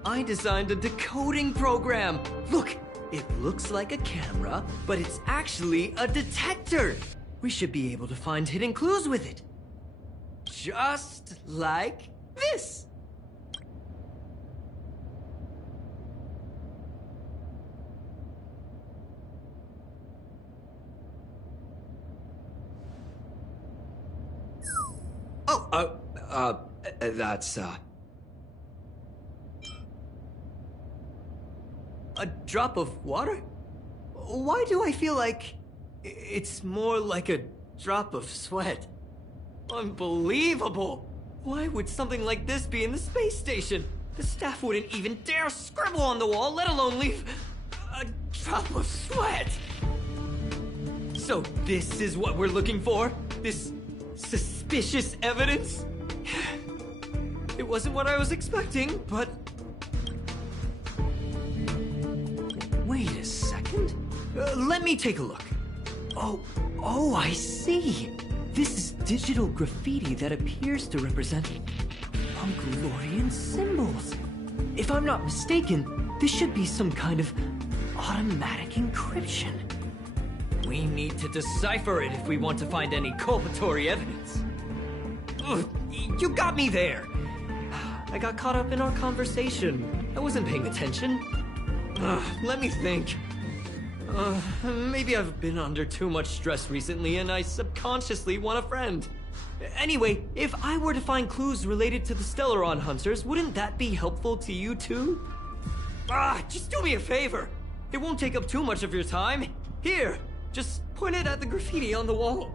I designed a decoding program. Look, it looks like a camera, but it's actually a detector. We should be able to find hidden clues with it. Just like this. That's, a drop of water? Why do I feel like it's more like a drop of sweat? Unbelievable! Why would something like this be in the space station? The staff wouldn't even dare scribble on the wall, let alone leave a drop of sweat! So this is what we're looking for? This suspicious evidence? It wasn't what I was expecting, but... Wait a second. Let me take a look. Oh, I see. This is digital graffiti that appears to represent Punkalorian symbols. If I'm not mistaken, this should be some kind of automatic encryption. We need to decipher it if we want to find any culpatory evidence. Ugh, you got me there. I got caught up in our conversation. I wasn't paying attention. Let me think. Maybe I've been under too much stress recently and I subconsciously want a friend. Anyway, if I were to find clues related to the Stellaron Hunters, wouldn't that be helpful to you too? Just do me a favor. It won't take up too much of your time. Here, just point it at the graffiti on the wall.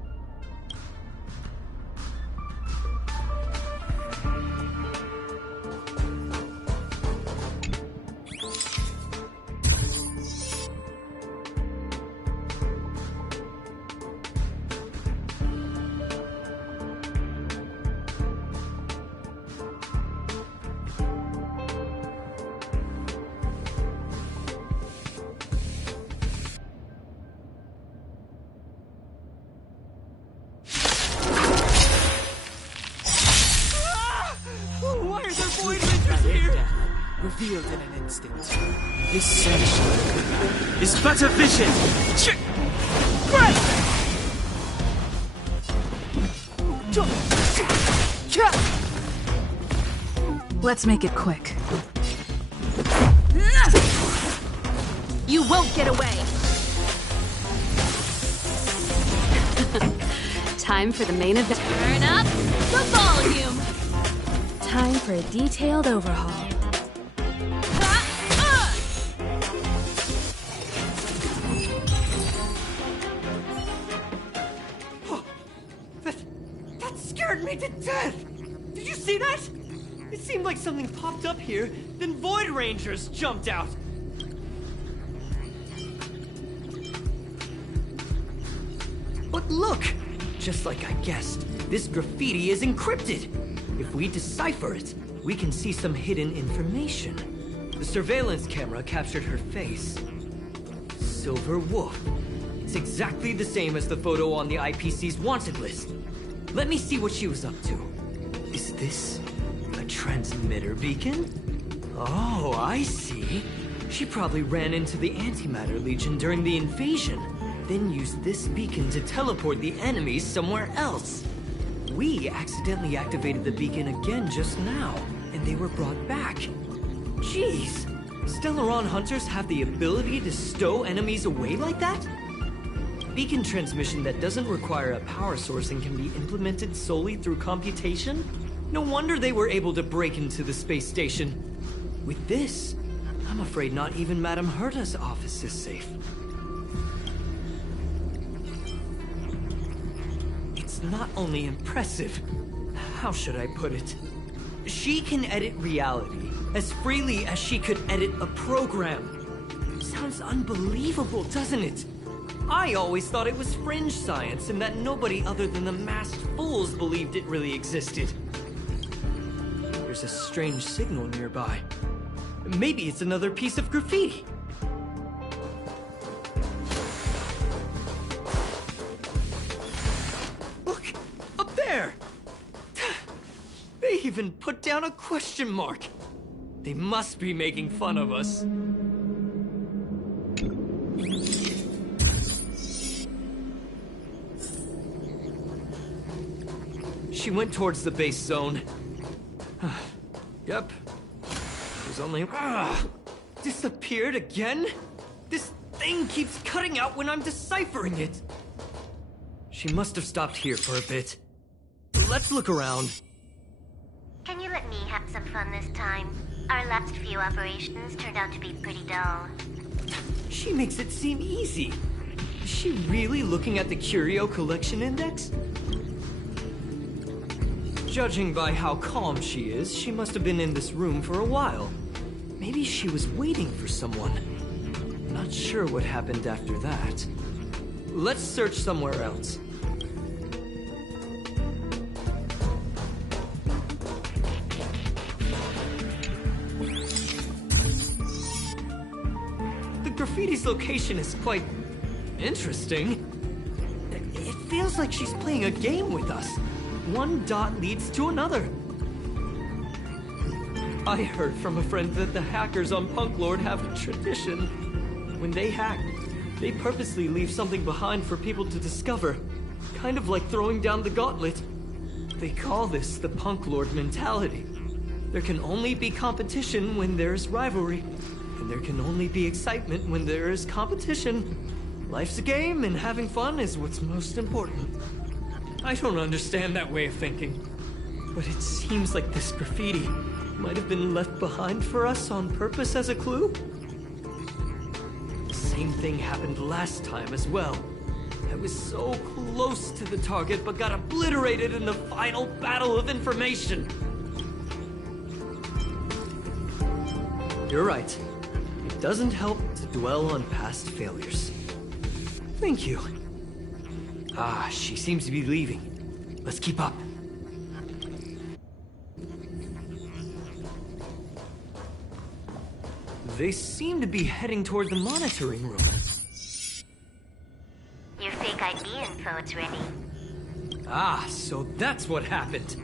Revealed in an instant. This sanctuary is but a vision. Let's make it quick. You won't get away! Time for the main event. Turn up the volume! Time for a detailed overhaul. That scared me to death! Did you see that? It seemed like something popped up here, then Void Rangers jumped out. But Look! Just like I guessed, this graffiti is encrypted. If we decipher it, we can see some hidden information. The surveillance camera captured her face. Silver Wolf. It's exactly the same as the photo on the IPC's wanted list. Let me see what she was up to. Is this a transmitter beacon? Oh, I see. She probably ran into the Antimatter Legion during the invasion, then used this beacon to teleport the enemies somewhere else. We accidentally activated the beacon again just now, and they were brought back. Jeez! Stellaron hunters have the ability to stow enemies away like that? Beacon transmission that doesn't require a power source and can be implemented solely through computation? No wonder they were able to break into the space station. With this, I'm afraid not even Madame Herta's office is safe. It's not only impressive, how should I put it? She can edit reality as freely as she could edit a program. Sounds unbelievable, doesn't it? I always thought it was fringe science and that nobody other than the masked fools believed it really existed. There's a strange signal nearby. Maybe it's another piece of graffiti. Look! Up there! They even put down a question mark. They must be making fun of us. She went towards the base zone. Yep. It was only... disappeared again? This thing keeps cutting out when I'm deciphering it. She must have stopped here for a bit. Let's look around. Can you let me have some fun this time? Our last few operations turned out to be pretty dull. She makes it seem easy. Is she really looking at the Curio Collection Index? Judging by how calm she is, she must have been in this room for a while. Maybe she was waiting for someone. Not sure what happened after that. Let's search somewhere else. The graffiti's location is quite interesting. It feels like she's playing a game with us. One dot leads to another. I heard from a friend that the hackers on Punk Lord have a tradition. When they hack, they purposely leave something behind for people to discover. Kind of like throwing down the gauntlet. They call this the Punk Lord mentality. There can only be competition when there's rivalry. And there can only be excitement when there is competition. Life's a game, and having fun is what's most important. I don't understand that way of thinking, but it seems like this graffiti might have been left behind for us on purpose as a clue. The same thing happened last time as well. I was so close to the target, but got obliterated in the final battle of information. You're right. It doesn't help to dwell on past failures. Thank you. Ah, she seems to be leaving. Let's keep up. They seem to be heading toward the monitoring room. Your fake ID info is ready. Ah, so that's what happened.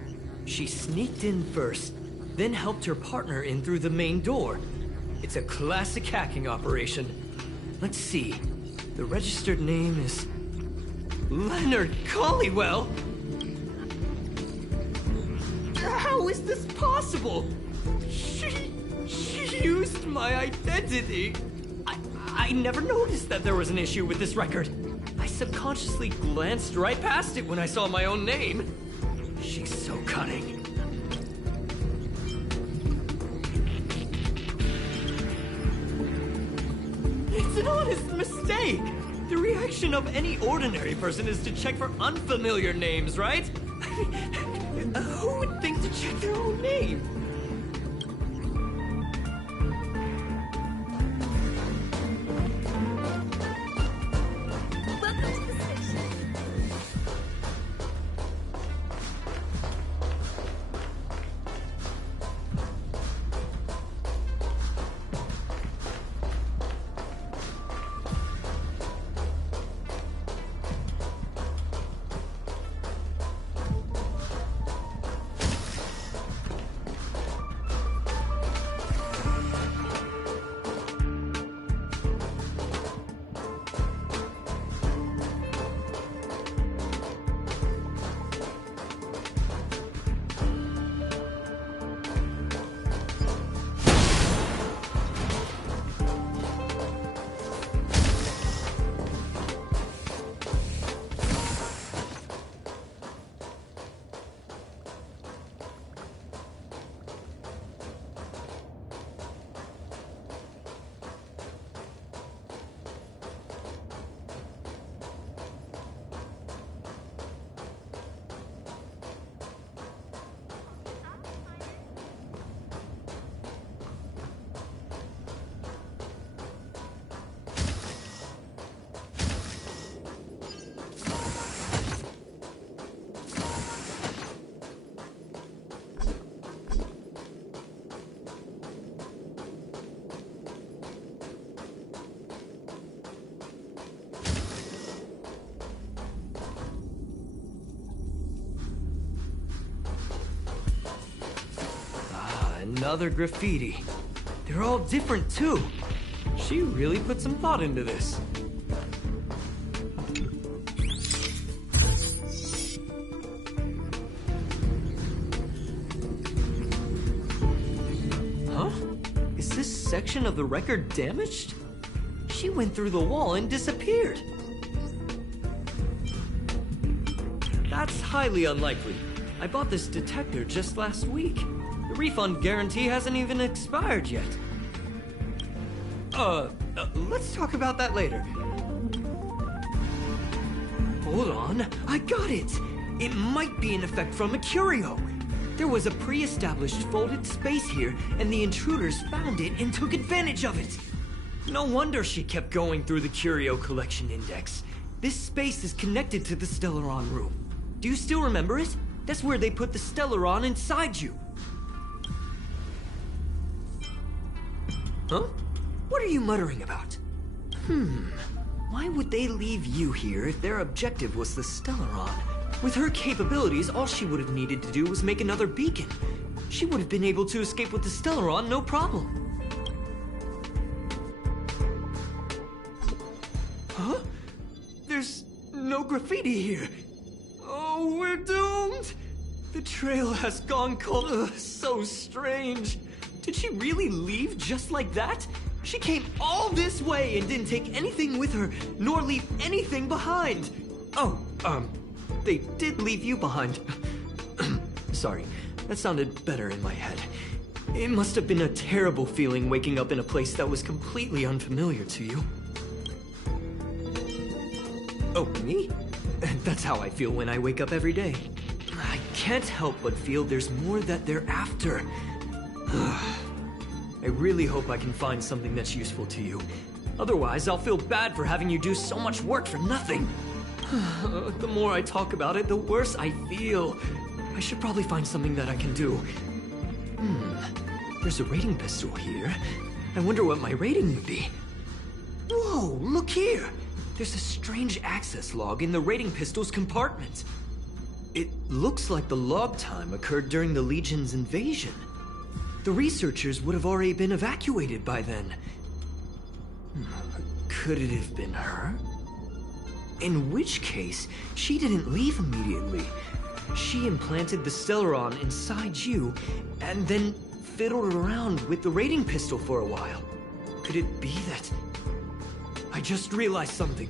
She sneaked in first, then helped her partner in through the main door. It's a classic hacking operation. Let's see. The registered name is... Leonard Collywell? How is this possible? She used my identity. I never noticed that there was an issue with this record. I subconsciously glanced right past it when I saw my own name. She's so cunning. It's an honest mistake. The reaction of any ordinary person is to check for unfamiliar names, right? Who would think to check their own name? Welcome to the station. Another graffiti. They're all different too. She really put some thought into this. Huh? Is this section of the record damaged? She went through the wall and disappeared. That's highly unlikely. I bought this detector just last week. The refund guarantee hasn't even expired yet. Let's talk about that later. Hold on, I got it! It might be an effect from a curio. There was a pre-established folded space here, and the intruders found it and took advantage of it. No wonder she kept going through the curio collection index. This space is connected to the Stellaron room. Do you still remember it? That's where they put the Stellaron inside you. Huh? What are you muttering about? Why would they leave you here if their objective was the Stellaron? With her capabilities, all she would have needed to do was make another beacon. She would have been able to escape with the Stellaron, no problem. Huh? There's no graffiti here. Oh, we're doomed! The trail has gone cold. So strange. Did she really leave just like that? She came all this way and didn't take anything with her, nor leave anything behind. Oh, they did leave you behind. Sorry, that sounded better in my head. It must have been a terrible feeling waking up in a place that was completely unfamiliar to you. Oh, me? That's how I feel when I wake up every day. I can't help but feel there's more that they're after. I really hope I can find something that's useful to you. Otherwise, I'll feel bad for having you do so much work for nothing. The more I talk about it, the worse I feel. I should probably find something that I can do. There's a rating pistol here. I wonder what my rating would be. Whoa, look here! There's a strange access log in the rating pistol's compartment. It looks like the log time occurred during the Legion's invasion. The researchers would have already been evacuated by then. Could it have been her? In which case, she didn't leave immediately. She implanted the Stellaron inside you, and then fiddled around with the rating pistol for a while. Could it be that... I just realized something.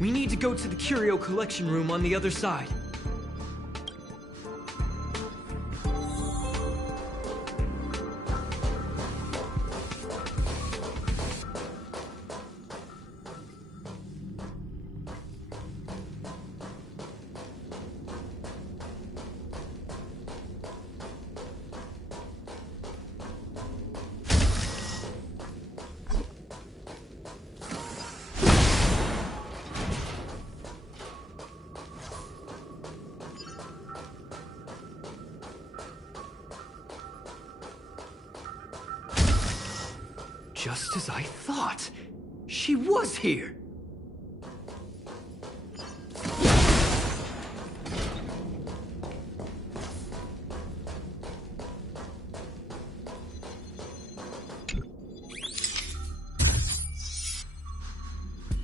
We need to go to the curio collection room on the other side. Just as I thought. She was here.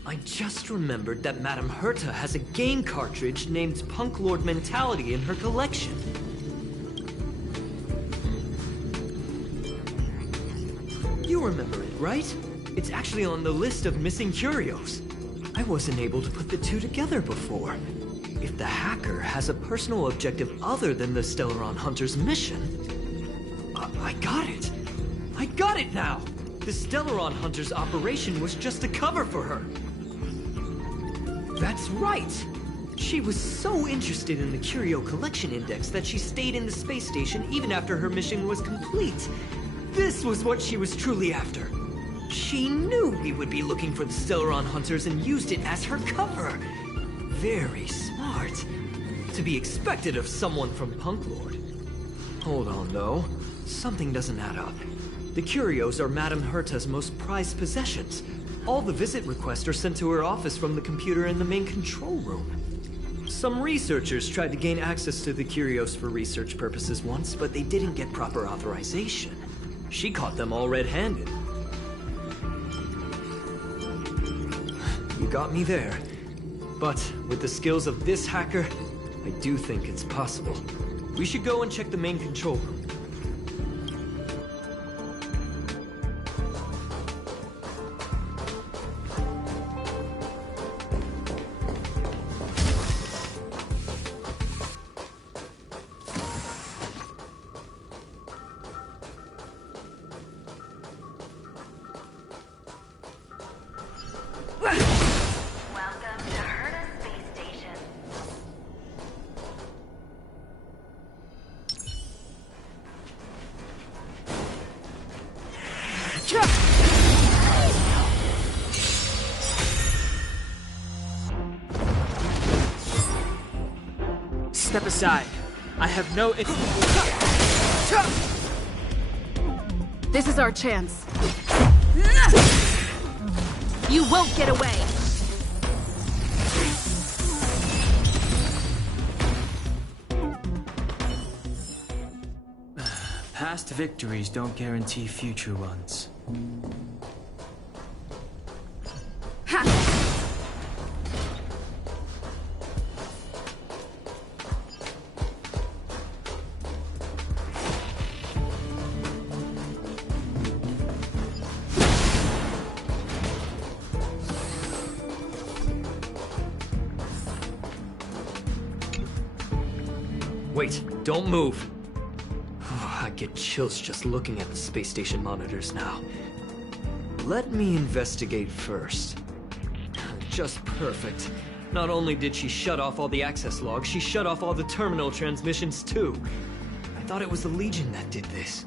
I just remembered that Madame Herta has a game cartridge named Punk Lord Mentality in her collection. You remember it, right? It's actually on the list of missing curios. I wasn't able to put the two together before. If the hacker has a personal objective other than the Stellaron Hunter's mission... I got it! I got it now! The Stellaron Hunter's operation was just a cover for her. That's right! She was so interested in the Curio Collection Index that she stayed in the space station even after her mission was complete. This was what she was truly after. She knew we would be looking for the Stellaron Hunters and used it as her cover. Very smart. To be expected of someone from Punk Lord. Hold on, though. Something doesn't add up. The curios are Madame Herta's most prized possessions. All the visit requests are sent to her office from the computer in the main control room. Some researchers tried to gain access to the curios for research purposes once, but they didn't get proper authorization. She caught them all red-handed. You got me there. But with the skills of this hacker, I do think it's possible. We should go and check the main control room. Step aside. I have no... This is our chance. You won't get away. Past victories don't guarantee future ones. Wait, don't move. I get chills just looking at the space station monitors now. Let me investigate first. Just perfect. Not only did she shut off all the access logs, she shut off all the terminal transmissions too. I thought it was the Legion that did this.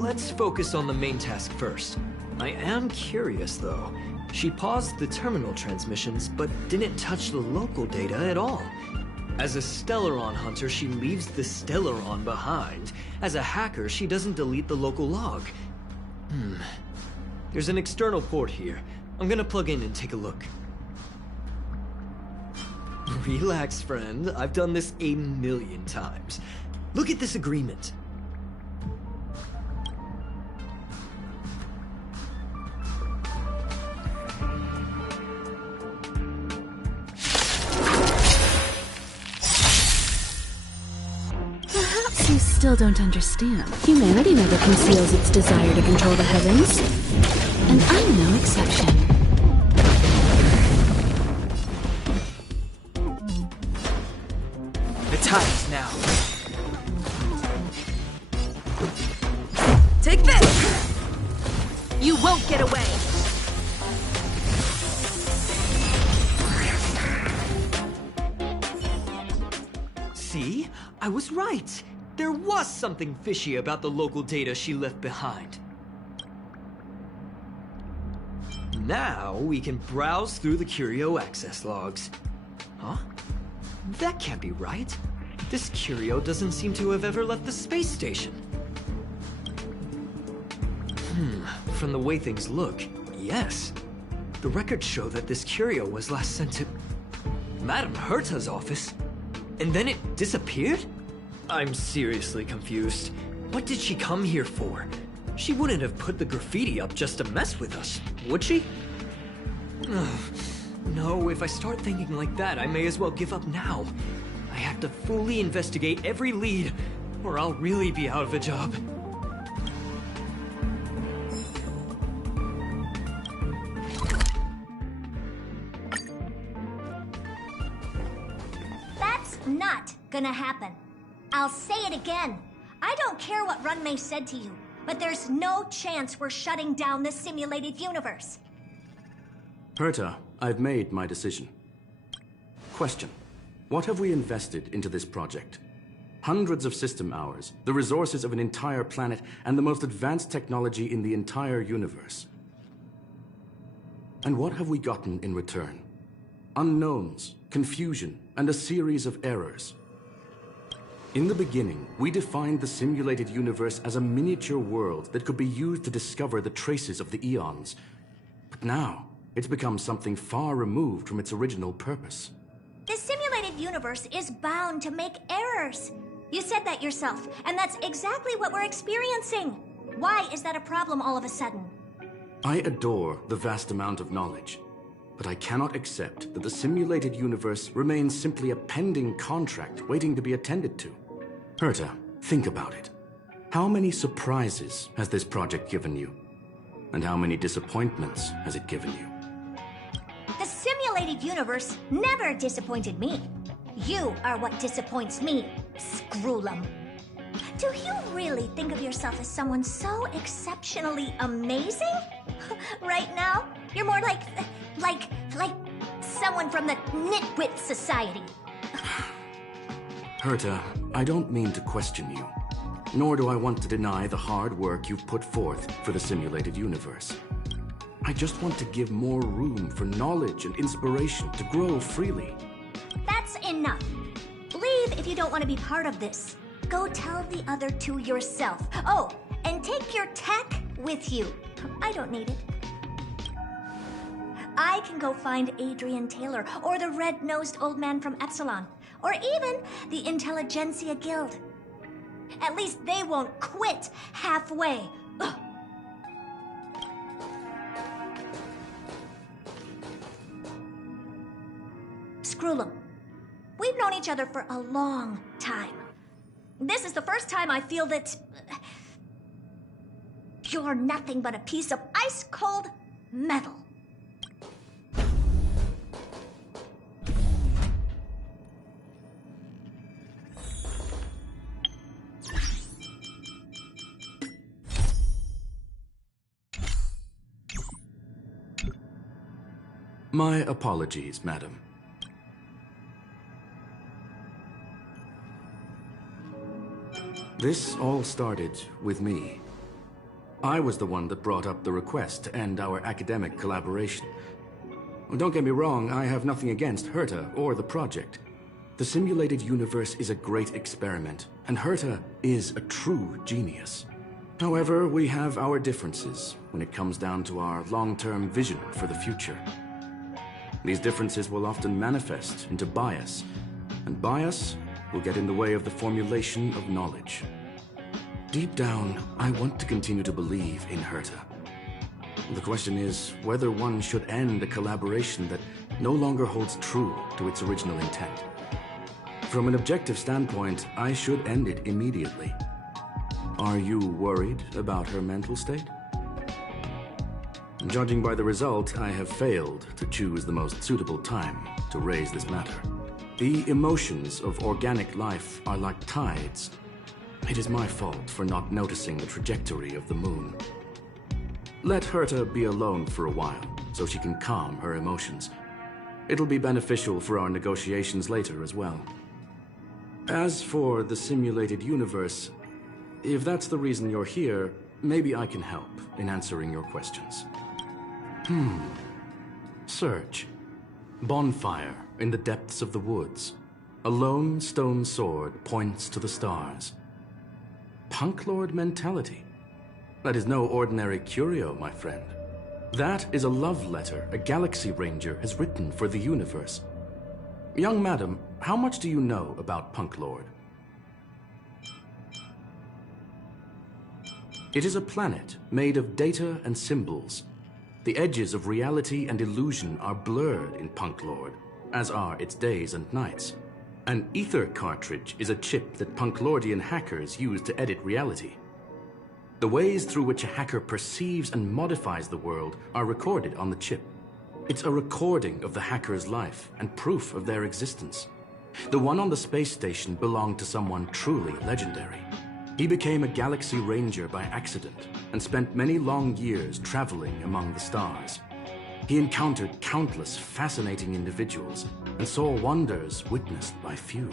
Let's focus on the main task first. I am curious though. She paused the terminal transmissions, but didn't touch the local data at all. As a Stellaron hunter, she leaves the Stellaron behind. As a hacker, she doesn't delete the local log. There's an external port here. I'm gonna plug in and take a look. Relax, friend. I've done this 1,000,000 times. Look at this agreement. You still don't understand. Humanity never conceals its desire to control the heavens. And I'm no exception. The time is now. Take this! You won't get away! See? I was right. There was something fishy about the local data she left behind. Now we can browse through the Curio access logs. Huh? That can't be right. This Curio doesn't seem to have ever left the space station. From the way things look, yes. The records show that this Curio was last sent to Madame Herta's office, and then it disappeared? I'm seriously confused. What did she come here for? She wouldn't have put the graffiti up just to mess with us, would she? No, if I start thinking like that, I may as well give up now. I have to fully investigate every lead, or I'll really be out of a job. That's not gonna happen. I'll say it again. I don't care what Runmei said to you, but there's no chance we're shutting down the simulated universe. Herta, I've made my decision. Question. What have we invested into this project? Hundreds of system hours, the resources of an entire planet, and the most advanced technology in the entire universe. And what have we gotten in return? Unknowns, confusion, and a series of errors. In the beginning, we defined the simulated universe as a miniature world that could be used to discover the traces of the eons. But now, it's become something far removed from its original purpose. The simulated universe is bound to make errors. You said that yourself, and that's exactly what we're experiencing. Why is that a problem all of a sudden? I adore the vast amount of knowledge, but I cannot accept that the simulated universe remains simply a pending contract waiting to be attended to. Herta, think about it. How many surprises has this project given you? And how many disappointments has it given you? The simulated universe never disappointed me. You are what disappoints me, Scroolum. Do you really think of yourself as someone so exceptionally amazing? Right now, you're more like someone from the Nitwit Society. Herta, I don't mean to question you, nor do I want to deny the hard work you've put forth for the simulated universe. I just want to give more room for knowledge and inspiration to grow freely. That's enough. Leave if you don't want to be part of this. Go tell the other two yourself. Oh, and take your tech with you. I don't need it. I can go find Adrian Taylor, or the red-nosed old man from Epsilon, or even the Intelligentsia Guild. At least they won't quit halfway. Ugh. Scroolum, we've known each other for a long time. This is the first time I feel that you're nothing but a piece of ice-cold metal. My apologies, madam. This all started with me. I was the one that brought up the request to end our academic collaboration. Don't get me wrong, I have nothing against Herta or the project. The simulated universe is a great experiment, and Herta is a true genius. However, we have our differences when it comes down to our long-term vision for the future. These differences will often manifest into bias, and bias will get in the way of the formulation of knowledge. Deep down, I want to continue to believe in Herta. The question is whether one should end a collaboration that no longer holds true to its original intent. From an objective standpoint, I should end it immediately. Are you worried about her mental state? Judging by the result, I have failed to choose the most suitable time to raise this matter. The emotions of organic life are like tides. It is my fault for not noticing the trajectory of the moon. Let Herta be alone for a while, so she can calm her emotions. It'll be beneficial for our negotiations later as well. As for the simulated universe, if that's the reason you're here, maybe I can help in answering your questions. Search. Bonfire in the depths of the woods. A lone stone sword points to the stars. Punk Lord mentality. That is no ordinary curio, my friend. That is a love letter a Galaxy Ranger has written for the universe. Young madam, how much do you know about Punk Lord? It is a planet made of data and symbols. The edges of reality and illusion are blurred in Punk Lord, as are its days and nights. An ether cartridge is a chip that Punk Lordian hackers use to edit reality. The ways through which a hacker perceives and modifies the world are recorded on the chip. It's a recording of the hacker's life and proof of their existence. The one on the space station belonged to someone truly legendary. He became a Galaxy Ranger by accident and spent many long years traveling among the stars. He encountered countless fascinating individuals and saw wonders witnessed by few.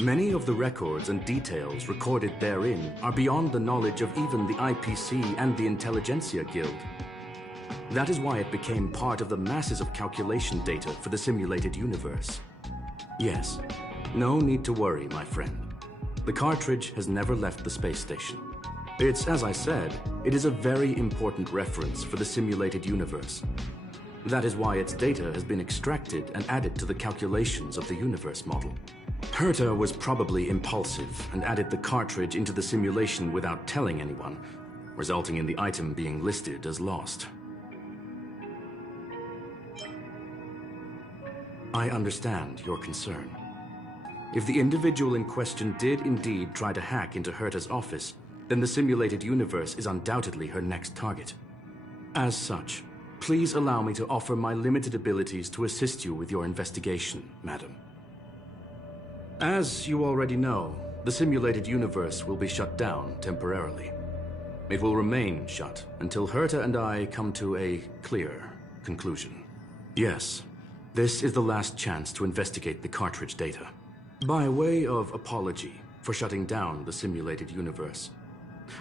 Many of the records and details recorded therein are beyond the knowledge of even the IPC and the Intelligentsia Guild. That is why it became part of the masses of calculation data for the simulated universe. Yes, no need to worry, my friend. The cartridge has never left the space station. It's, as I said, it is a very important reference for the simulated universe. That is why its data has been extracted and added to the calculations of the universe model. Herta was probably impulsive and added the cartridge into the simulation without telling anyone, resulting in the item being listed as lost. I understand your concern. If the individual in question did indeed try to hack into Herta's office, then the simulated universe is undoubtedly her next target. As such, please allow me to offer my limited abilities to assist you with your investigation, madam. As you already know, the simulated universe will be shut down temporarily. It will remain shut until Herta and I come to a clear conclusion. Yes, this is the last chance to investigate the cartridge data. By way of apology for shutting down the simulated universe,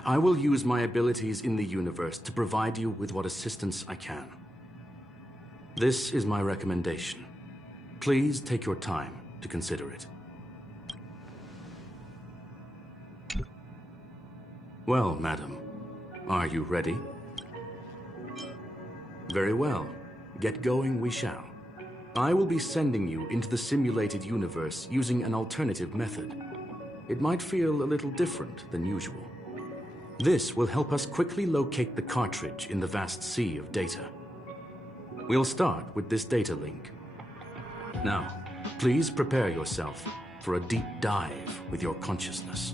I will use my abilities in the universe to provide you with what assistance I can. This is my recommendation. Please take your time to consider it. Well, madam, are you ready? Very well. Get going we shall. I will be sending you into the simulated universe using an alternative method. It might feel a little different than usual. This will help us quickly locate the cartridge in the vast sea of data. We'll start with this data link. Now, please prepare yourself for a deep dive with your consciousness.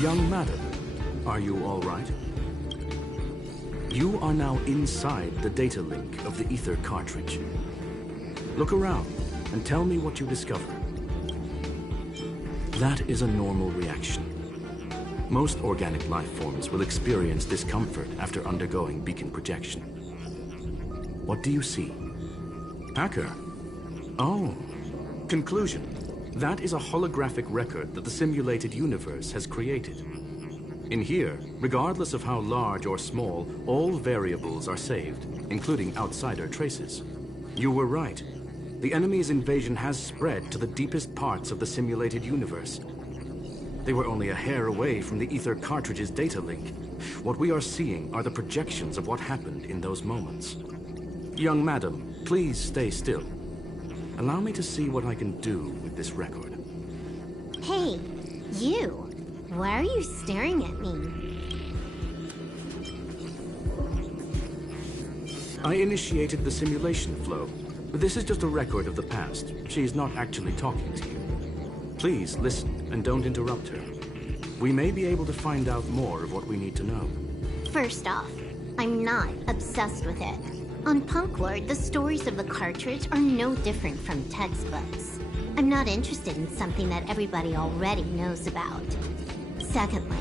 Young madam, are you all right? You are now inside the data link of the ether cartridge. Look around and tell me what you discover. That is a normal reaction. Most organic life forms will experience discomfort after undergoing beacon projection. What do you see? Hacker. Oh. Conclusion. That is a holographic record that the simulated universe has created. In here, regardless of how large or small, all variables are saved, including outsider traces. You were right. The enemy's invasion has spread to the deepest parts of the simulated universe. They were only a hair away from the ether cartridge's data link. What we are seeing are the projections of what happened in those moments. Young madam, please stay still. Allow me to see what I can do with this record. Hey, you! Why are you staring at me? I initiated the simulation flow. This is just a record of the past. She's not actually talking to you. Please listen and don't interrupt her. We may be able to find out more of what we need to know. First off, I'm not obsessed with it. On Punklord, the stories of the cartridge are no different from textbooks. I'm not interested in something that everybody already knows about. Secondly,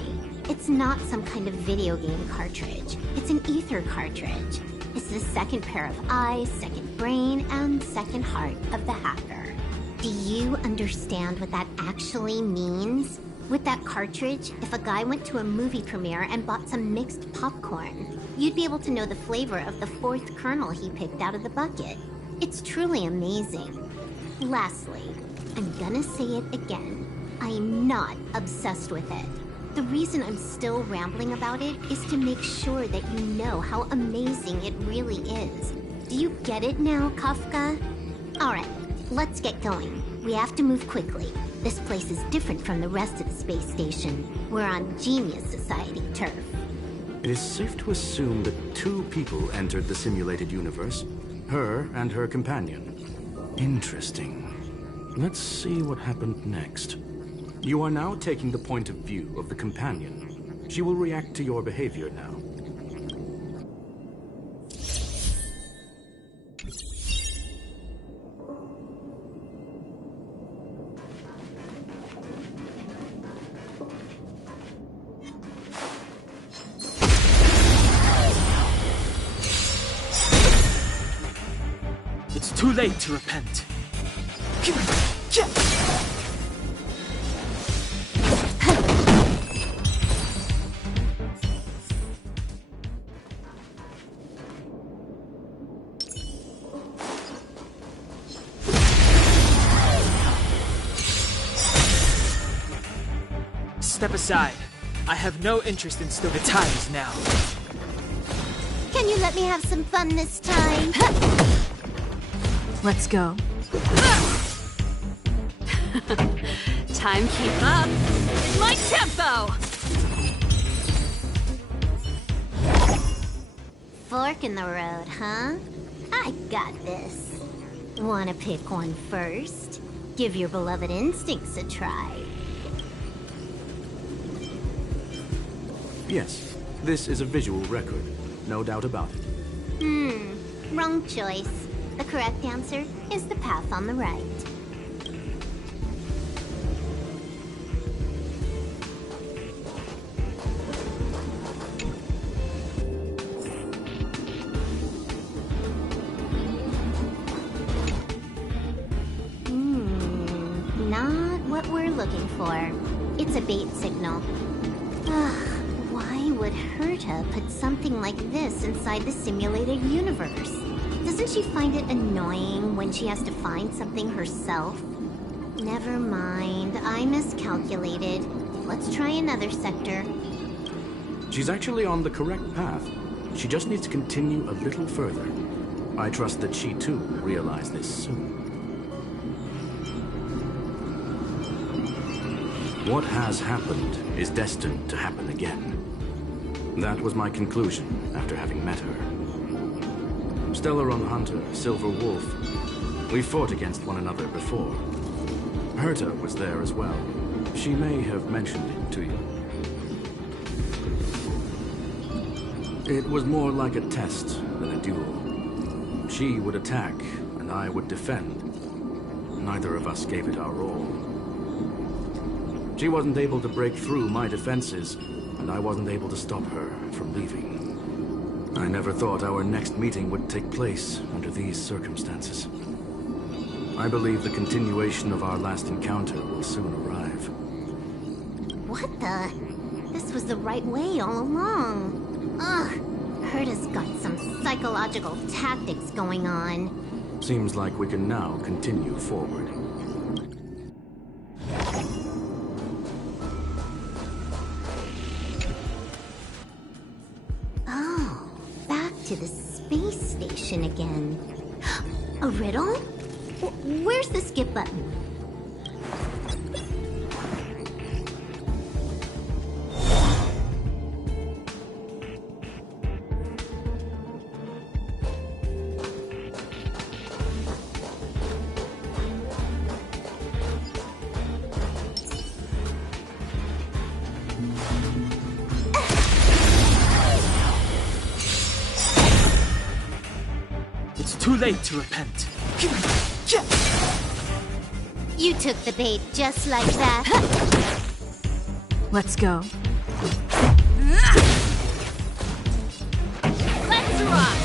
it's not some kind of video game cartridge. It's an ether cartridge. It's the second pair of eyes, second brain, and second heart of the hacker. Do you understand what that actually means? With that cartridge, if a guy went to a movie premiere and bought some mixed popcorn, you'd be able to know the flavor of the fourth kernel he picked out of the bucket. It's truly amazing. Lastly, I'm gonna say it again. I am not obsessed with it. The reason I'm still rambling about it is to make sure that you know how amazing it really is. Do you get it now, Kafka? Alright, let's get going. We have to move quickly. This place is different from the rest of the space station. We're on Genius Society turf. It is safe to assume that two people entered the simulated universe. Her and her companion. Interesting. Let's see what happened next. You are now taking the point of view of the companion. She will react to your behavior now. It's too late to repent. Step aside. I have no interest in the times now. Can you let me have some fun this time? Let's go. Time keep up. My tempo! Fork in the road, huh? I got this. Wanna pick one first? Give your beloved instincts a try. Yes, this is a visual record. No doubt about it. Wrong choice. The correct answer is the path on the right. Not what we're looking for. It's a bait signal. Ugh. Why would Herta put something like this inside the simulated universe? Doesn't she find it annoying when she has to find something herself? Never mind, I miscalculated. Let's try another sector. She's actually on the correct path. She just needs to continue a little further. I trust that she too will realize this soon. What has happened is destined to happen again. That was my conclusion after having met her. Stellaron Hunter, Silver Wolf. We fought against one another before. Herta was there as well. She may have mentioned it to you. It was more like a test than a duel. She would attack, and I would defend. Neither of us gave it our all. She wasn't able to break through my defenses, and I wasn't able to stop her from leaving. I never thought our next meeting would take place under these circumstances. I believe the continuation of our last encounter will soon arrive. What the? This was the right way all along. Ugh, Herta's got some psychological tactics going on. Seems like we can now continue forward. To the space station again. A riddle? Where's the skip button? Too late to repent. You took the bait just like that. Let's go. Let's rock!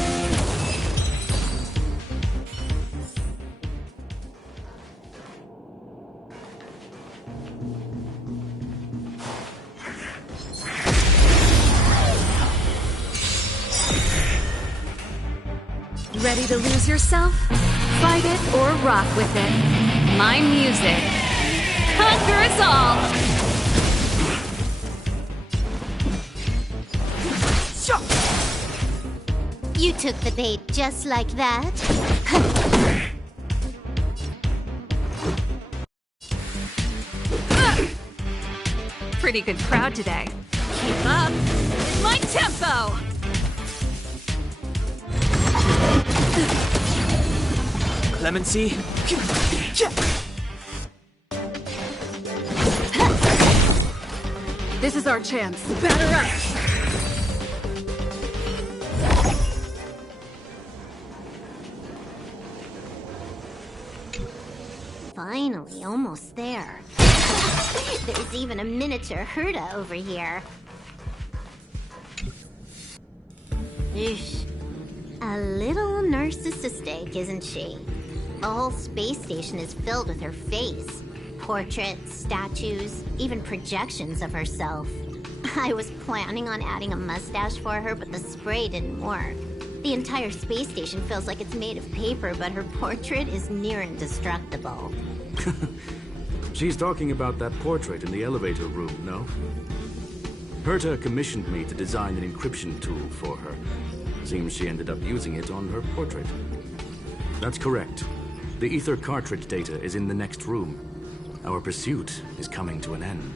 Ready to lose yourself? Fight it or rock with it. My music. Conquer us all! You took the bait just like that. Pretty good crowd today. Keep up. My tempo! Clemency. This is our chance. Batter up! Finally, almost there. There's even a miniature Herta over here. Eesh. A little narcissistic, isn't she? The whole space station is filled with her face. Portraits, statues, even projections of herself. I was planning on adding a mustache for her, but the spray didn't work. The entire space station feels like it's made of paper, but her portrait is near indestructible. She's talking about that portrait in the elevator room, no? Herta commissioned me to design an encryption tool for her. Seems she ended up using it on her portrait. That's correct. The ether cartridge data is in the next room. Our pursuit is coming to an end.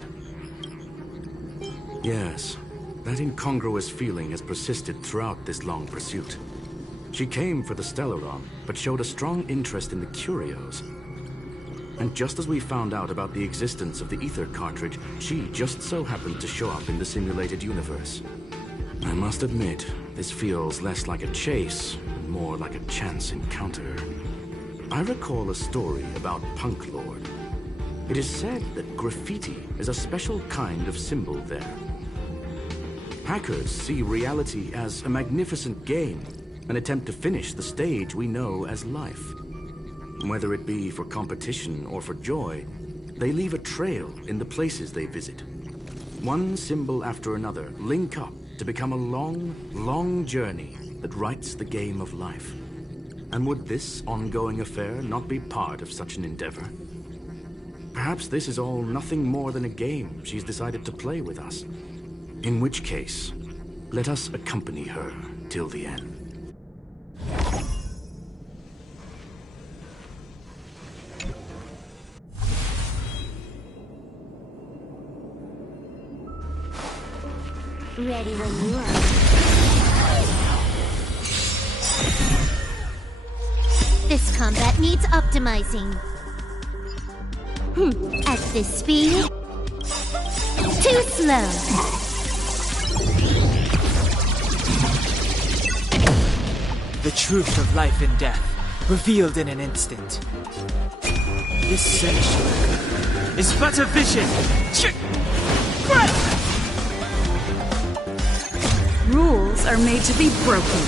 Yes, that incongruous feeling has persisted throughout this long pursuit. She came for the Stellaron, but showed a strong interest in the curios. And just as we found out about the existence of the ether cartridge, she just so happened to show up in the simulated universe. I must admit, this feels less like a chase and more like a chance encounter. I recall a story about Punk Lord. It is said that graffiti is a special kind of symbol there. Hackers see reality as a magnificent game, an attempt to finish the stage we know as life. Whether it be for competition or for joy, they leave a trail in the places they visit. One symbol after another link up to become a long, long journey that writes the game of life. And would this ongoing affair not be part of such an endeavor? Perhaps this is all nothing more than a game she's decided to play with us. In which case, let us accompany her till the end. Ready when you are. This combat needs optimizing. At this speed, too slow. The truth of life and death, revealed in an instant. This sanctuary is but a vision. Rules are made to be broken.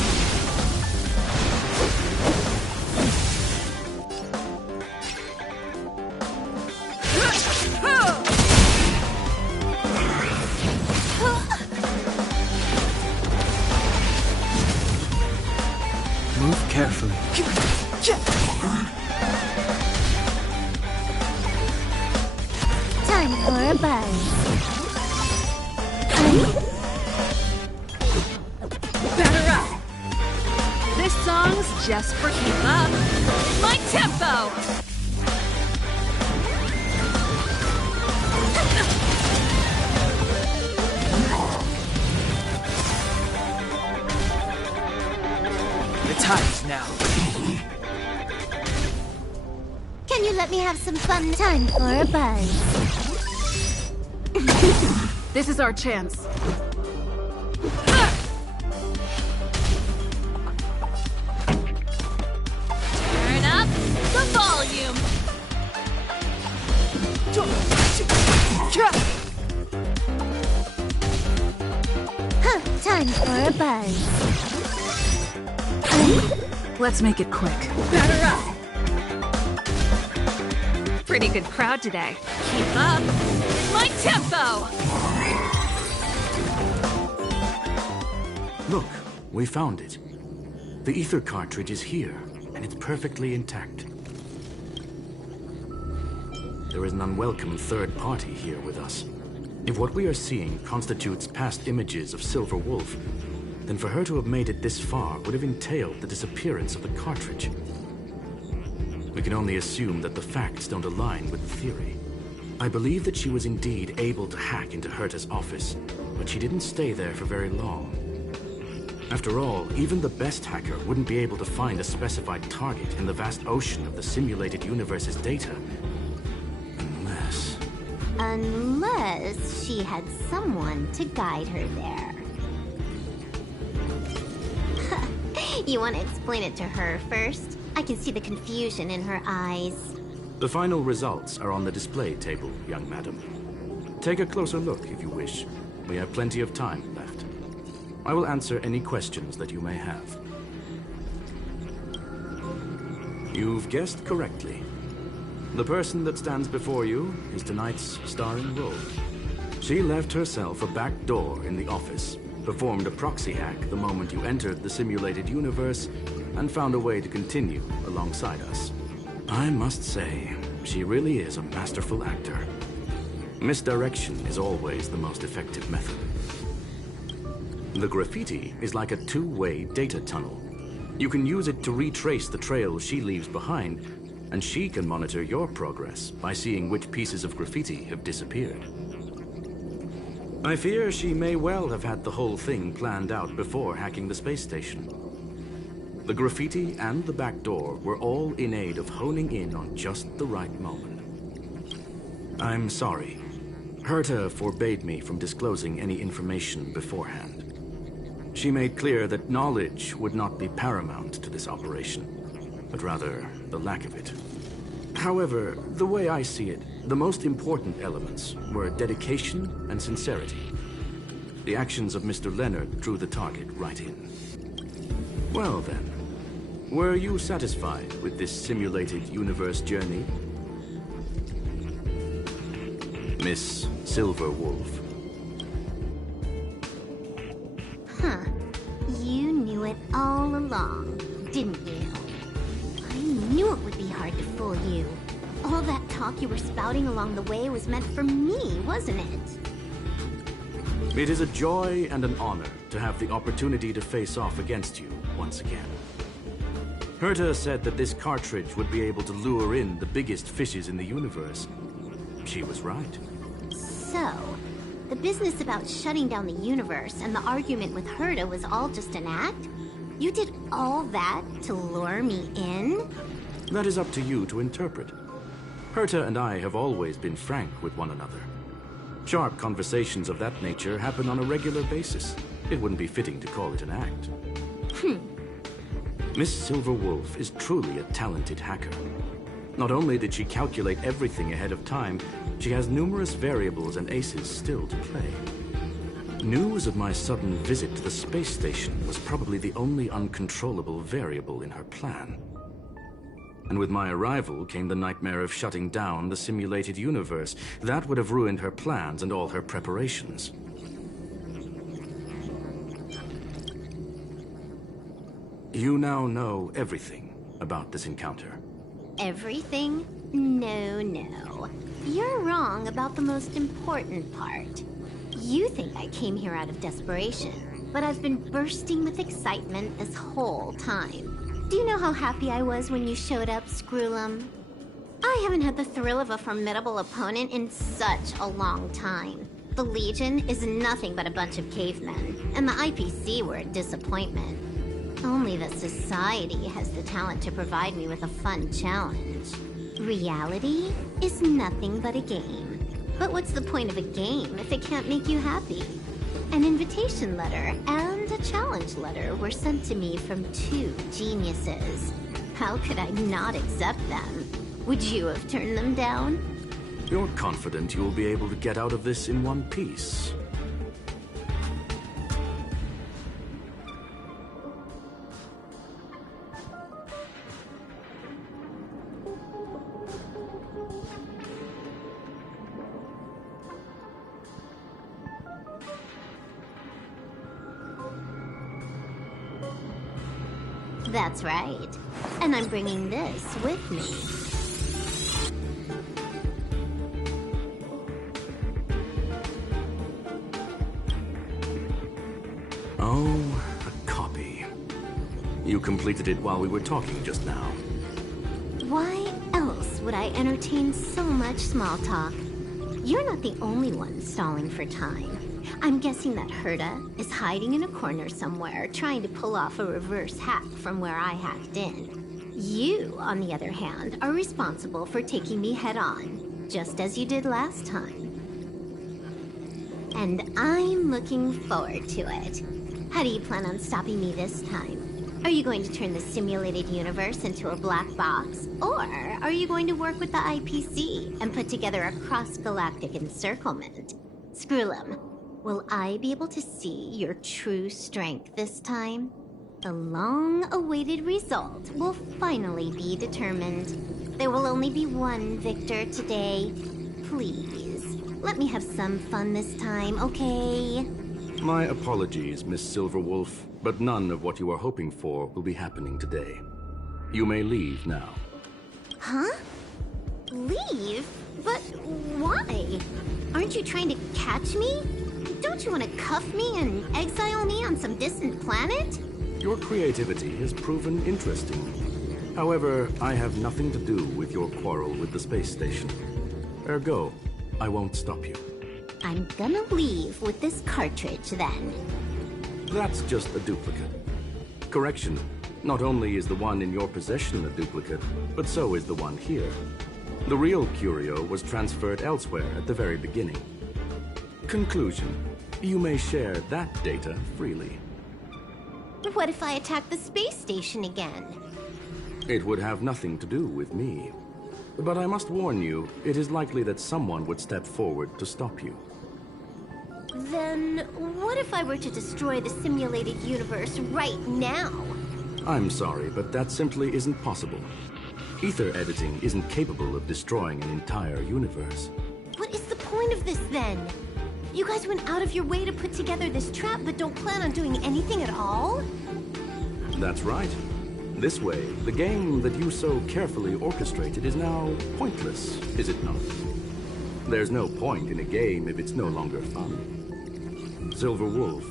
Move carefully. Time for a buzz. Batter up! This song's just for keep up. My tempo! The time's now. Can you let me have some fun? Time for a buzz. This is our chance. Turn up the volume. Time for a buzz. Let's make it quick. Batter up. Pretty good crowd today. Keep up. My tempo! Look, we found it. The ether cartridge is here, and it's perfectly intact. There is an unwelcome third party here with us. If what we are seeing constitutes past images of Silver Wolf, then for her to have made it this far would have entailed the disappearance of the cartridge. We can only assume that the facts don't align with the theory. I believe that she was indeed able to hack into Herta's office, but she didn't stay there for very long. After all, even the best hacker wouldn't be able to find a specified target in the vast ocean of the simulated universe's data. Unless she had someone to guide her there. You want to explain it to her first? I can see the confusion in her eyes. The final results are on the display table, young madam. Take a closer look if you wish. We have plenty of time left. I will answer any questions that you may have. You've guessed correctly. The person that stands before you is tonight's starring role. She left herself a back door in the office, performed a proxy hack the moment you entered the simulated universe, and found a way to continue alongside us. I must say, She really is a masterful actor. Misdirection is always the most effective method. The graffiti is like a two-way data tunnel. You can use it to retrace the trails she leaves behind, and she can monitor your progress by seeing which pieces of graffiti have disappeared. I fear she may well have had the whole thing planned out before hacking the space station. The graffiti and the back door were all in aid of honing in on just the right moment. I'm sorry. Herta forbade me from disclosing any information beforehand. She made clear that knowledge would not be paramount to this operation, but rather the lack of it. However, the way I see it, the most important elements were dedication and sincerity. The actions of Mr. Leonard drew the target right in. Well then, were you satisfied with this simulated universe journey? Miss Silver Wolf. Huh. You knew it all along, didn't you? I knew it would be hard to fool you. All that talk you were spouting along the way was meant for me, wasn't it? It is a joy and an honor to have the opportunity to face off against you once again. Herta said that this cartridge would be able to lure in the biggest fishes in the universe. She was right. So, the business about shutting down the universe and the argument with Herta was all just an act? You did all that to lure me in? That is up to you to interpret. Herta and I have always been frank with one another. Sharp conversations of that nature happen on a regular basis. It wouldn't be fitting to call it an act. Miss Silver Wolf is truly a talented hacker. Not only did she calculate everything ahead of time, she has numerous variables and aces still to play. News of my sudden visit to the space station was probably the only uncontrollable variable in her plan. And with my arrival came the nightmare of shutting down the simulated universe. That would have ruined her plans and all her preparations. You now know everything about this encounter. Everything? No. You're wrong about the most important part. You think I came here out of desperation, but I've been bursting with excitement this whole time. Do you know how happy I was when you showed up, Screwlum? I haven't had the thrill of a formidable opponent in such a long time. The Legion is nothing but a bunch of cavemen, and the IPC were a disappointment. Only the Society has the talent to provide me with a fun challenge. Reality is nothing but a game. But what's the point of a game if it can't make you happy? An invitation letter and a challenge letter were sent to me from two geniuses. How could I not accept them? Would you have turned them down? You're confident you'll be able to get out of this in one piece. That's right. And I'm bringing this with me. Oh, a copy. You completed it while we were talking just now. Why else would I entertain so much small talk? You're not the only one stalling for time. I'm guessing that Herta is hiding in a corner somewhere, trying to pull off a reverse hack from where I hacked in. You, on the other hand, are responsible for taking me head-on, just as you did last time. And I'm looking forward to it. How do you plan on stopping me this time? Are you going to turn the simulated universe into a black box? Or are you going to work with the IPC and put together a cross-galactic encirclement? Screwlum, will I be able to see your true strength this time? The long-awaited result will finally be determined. There will only be one victor today. Please, let me have some fun this time, okay? My apologies, Miss Silverwolf, but none of what you are hoping for will be happening today. You may leave now. Huh? Leave? But why? Aren't you trying to catch me? Don't you want to cuff me and exile me on some distant planet? Your creativity has proven interesting. However, I have nothing to do with your quarrel with the space station. Ergo, I won't stop you. I'm gonna leave with this cartridge, then. That's just a duplicate. Correction, not only is the one in your possession a duplicate, but so is the one here. The real curio was transferred elsewhere at the very beginning. Conclusion, you may share that data freely. What if I attack the space station again? It would have nothing to do with me. But I must warn you, it is likely that someone would step forward to stop you. Then, what if I were to destroy the simulated universe right now? I'm sorry, but that simply isn't possible. Ether editing isn't capable of destroying an entire universe. What is the point of this, then? You guys went out of your way to put together this trap, but don't plan on doing anything at all? That's right. This way, the game that you so carefully orchestrated is now pointless, is it not? There's no point in a game if it's no longer fun. Silver Wolf,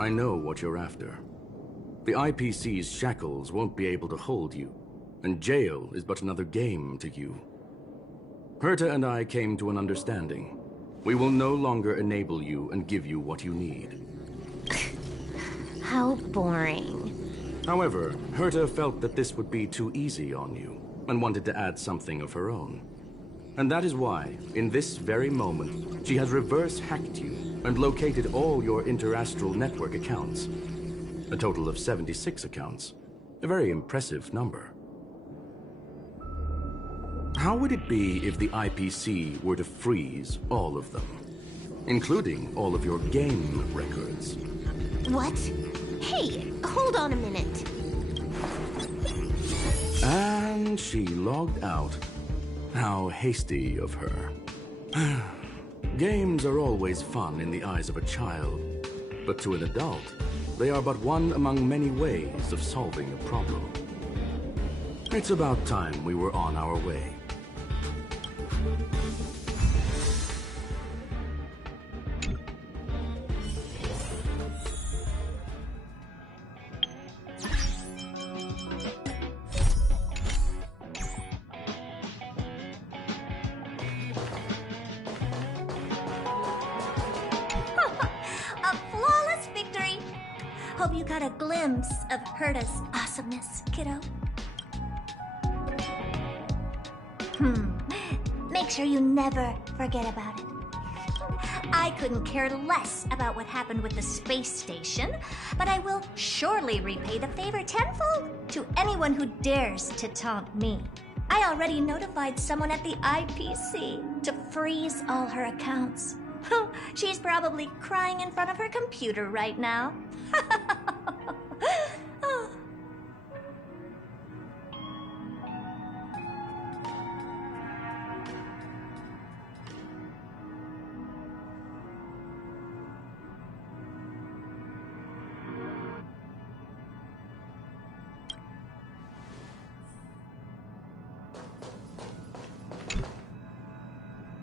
I know what you're after. The IPC's shackles won't be able to hold you, and jail is but another game to you. Herta and I came to an understanding. We will no longer enable you and give you what you need. How boring. However, Herta felt that this would be too easy on you, and wanted to add something of her own. And that is why, in this very moment, she has reverse-hacked you and located all your interastral network accounts. A total of 76 accounts. A very impressive number. How would it be if the IPC were to freeze all of them, including all of your game records? What? Hey, hold on a minute. And she logged out. How hasty of her. Games are always fun in the eyes of a child, but to an adult, they are but one among many ways of solving a problem. It's about time we were on our way. Hope you got a glimpse of Herta's awesomeness, kiddo. Make sure you never forget about it. I couldn't care less about what happened with the space station, but I will surely repay the favor tenfold to anyone who dares to taunt me. I already notified someone at the IPC to freeze all her accounts. She's probably crying in front of her computer right now.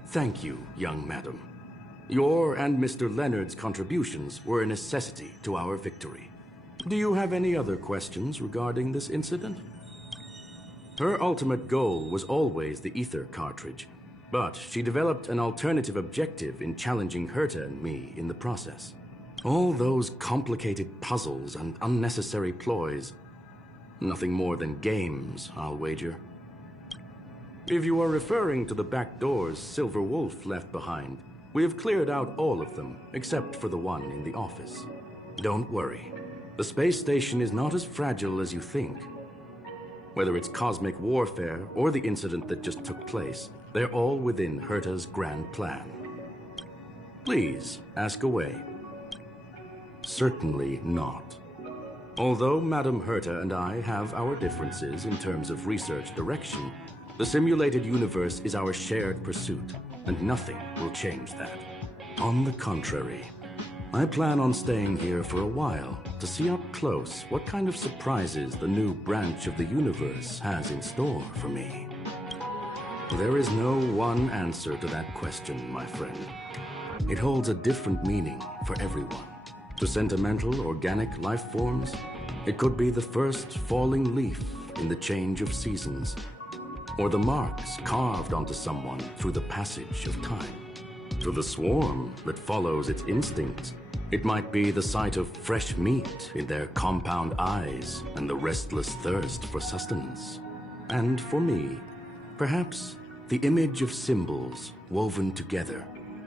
Thank you, young madam. Your and Mr. Leonard's contributions were a necessity to our victory. Do you have any other questions regarding this incident? Her ultimate goal was always the ether cartridge, but she developed an alternative objective in challenging Herta and me in the process. All those complicated puzzles and unnecessary ploys. Nothing more than games, I'll wager. If you are referring to the back doors Silver Wolf left behind, we have cleared out all of them, except for the one in the office. Don't worry. The space station is not as fragile as you think. Whether it's cosmic warfare or the incident that just took place, they're all within Herta's grand plan. Please, ask away. Certainly not. Although Madame Herta and I have our differences in terms of research direction, the simulated universe is our shared pursuit, and nothing will change that. On the contrary, I plan on staying here for a while to see up close what kind of surprises the new branch of the universe has in store for me. There is no one answer to that question, my friend. It holds a different meaning for everyone. To sentimental, organic life forms, it could be the first falling leaf in the change of seasons, or the marks carved onto someone through the passage of time. To the swarm that follows its instincts, it might be the sight of fresh meat in their compound eyes and the restless thirst for sustenance. And for me, perhaps the image of symbols woven together,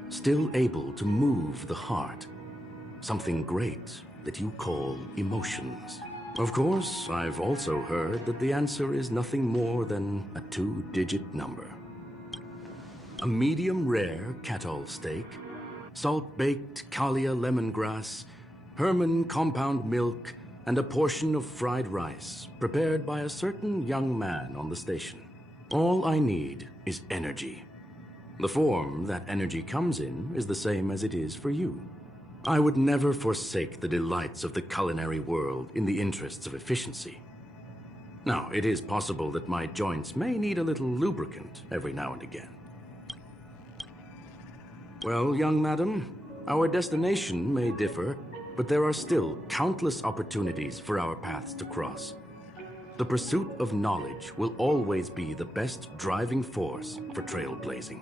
still able to move the heart. Something great that you call emotions. Of course, I've also heard that the answer is nothing more than a 2-digit number. A medium rare cattle steak, salt-baked Kalia lemongrass, Herman compound milk, and a portion of fried rice prepared by a certain young man on the station. All I need is energy. The form that energy comes in is the same as it is for you. I would never forsake the delights of the culinary world in the interests of efficiency. Now, it is possible that my joints may need a little lubricant every now and again. Well, young madam, our destination may differ, but there are still countless opportunities for our paths to cross. The pursuit of knowledge will always be the best driving force for trailblazing.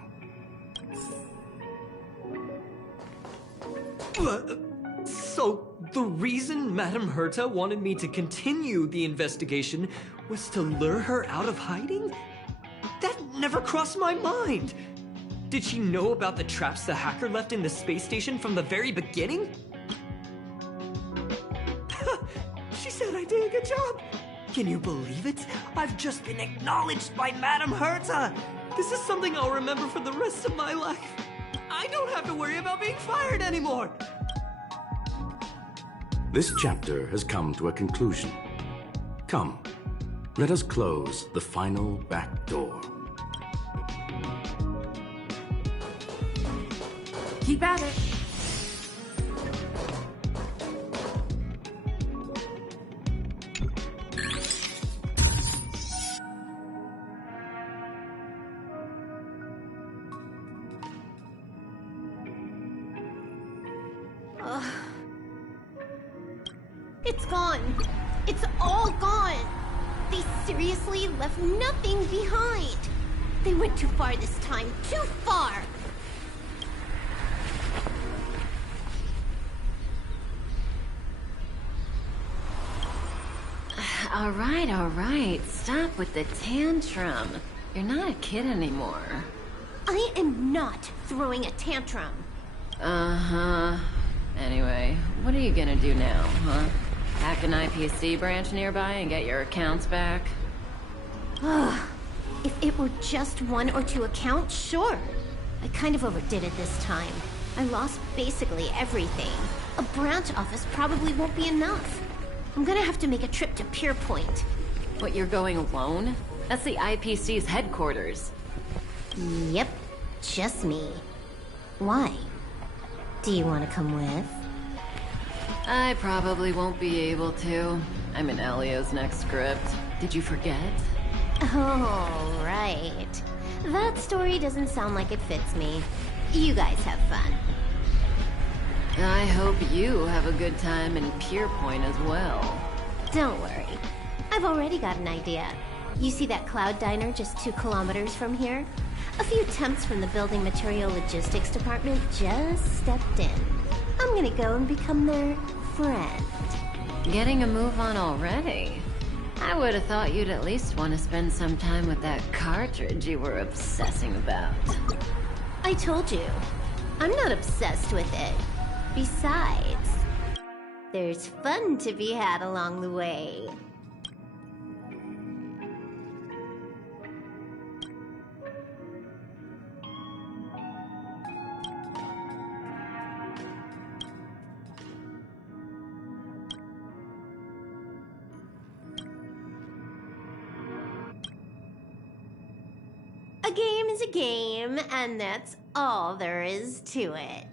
So, the reason Madame Herta wanted me to continue the investigation was to lure her out of hiding? That never crossed my mind! Did she know about the traps the hacker left in the space station from the very beginning? She said I did a good job! Can you believe it? I've just been acknowledged by Madame Herta! This is something I'll remember for the rest of my life. I don't have to worry about being fired anymore! This chapter has come to a conclusion. Come, let us close the final back door. Keep at it. It's gone. It's all gone. They seriously left nothing behind. They went too far this time. Too far. All right. Stop with the tantrum. You're not a kid anymore. I am not throwing a tantrum. Uh-huh. Anyway, what are you gonna do now, huh? Hack an IPC branch nearby and get your accounts back? If it were just 1 or 2 accounts, sure. I kind of overdid it this time. I lost basically everything. A branch office probably won't be enough. I'm gonna have to make a trip to Pier Point. What, you're going alone? That's the IPC's headquarters. Yep, just me. Why? Do you want to come with? I probably won't be able to. I'm in Elio's next script. Did you forget? Oh, right. That story doesn't sound like it fits me. You guys have fun. I hope you have a good time in Pier Point as well. Don't worry. I've already got an idea. You see that cloud diner just 2 kilometers from here? A few temps from the building material logistics department just stepped in. I'm gonna go and become their friend. Getting a move on already? I would have thought you'd at least want to spend some time with that cartridge you were obsessing about. I told you, I'm not obsessed with it. Besides, there's fun to be had along the way. A game is a game, and that's all there is to it.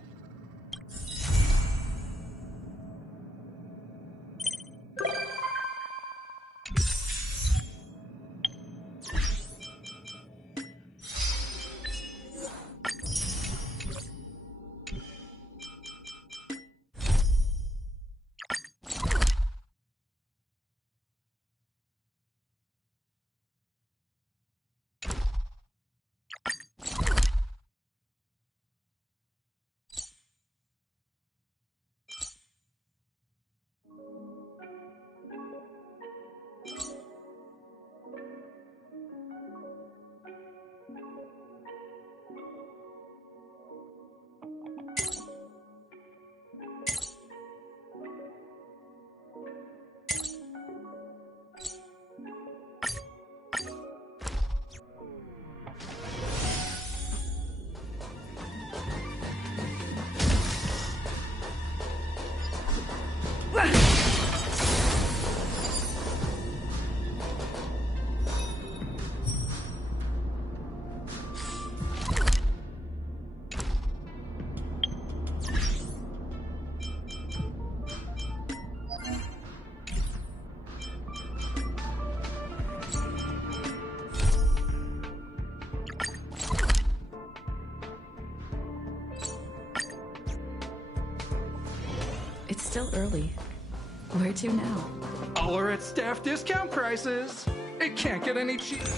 It's still early. Where to now? All are at staff discount prices. It can't get any cheaper.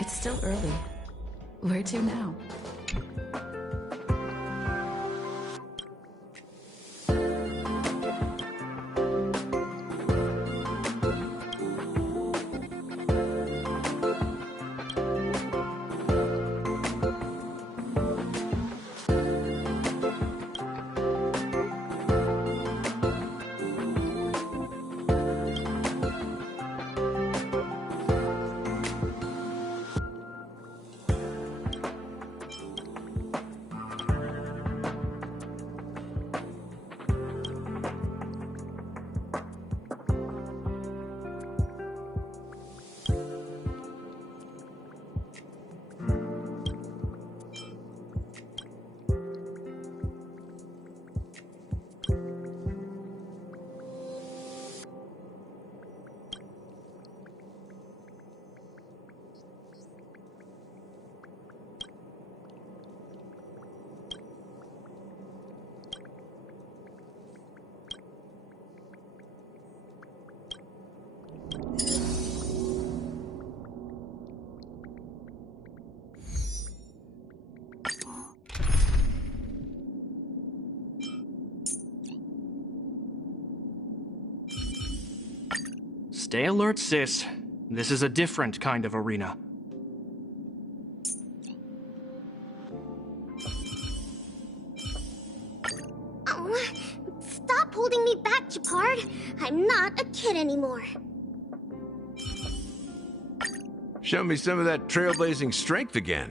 It's still early. Where to now? Stay alert, sis. This is a different kind of arena. Oh, stop holding me back, Gepard. I'm not a kid anymore. Show me some of that trailblazing strength again.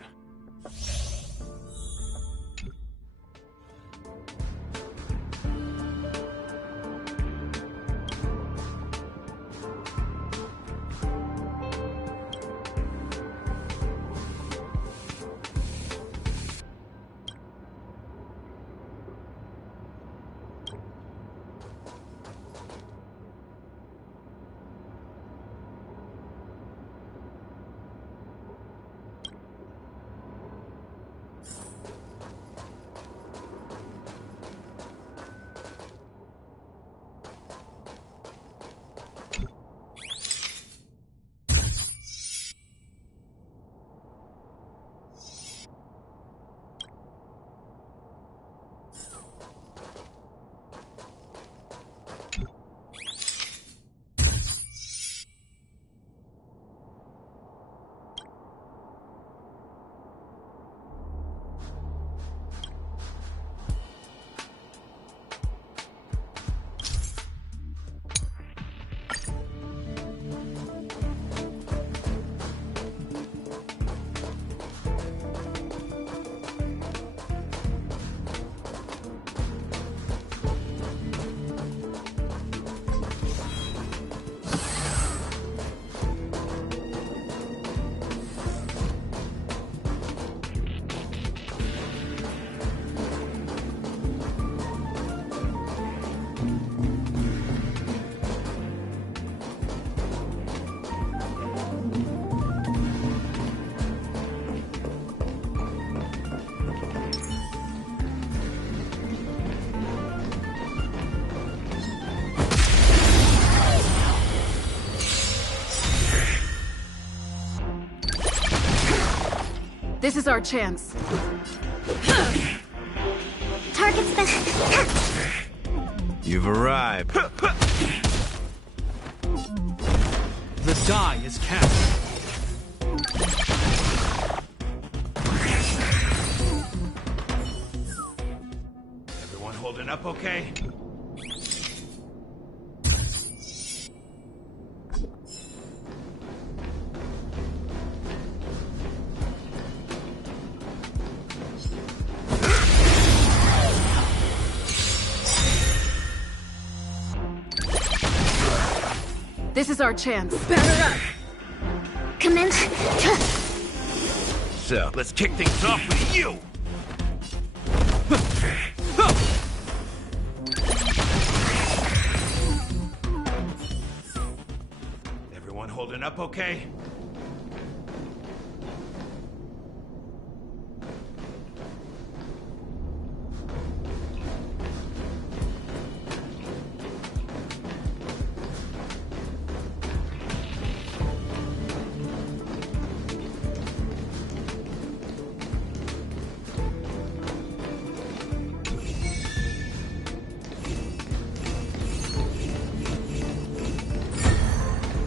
This is our chance. Target's been... You've arrived. The die is cast. Everyone holding up okay? This is our chance. Batter up. Commence. So, let's kick things off with you! Everyone holding up okay?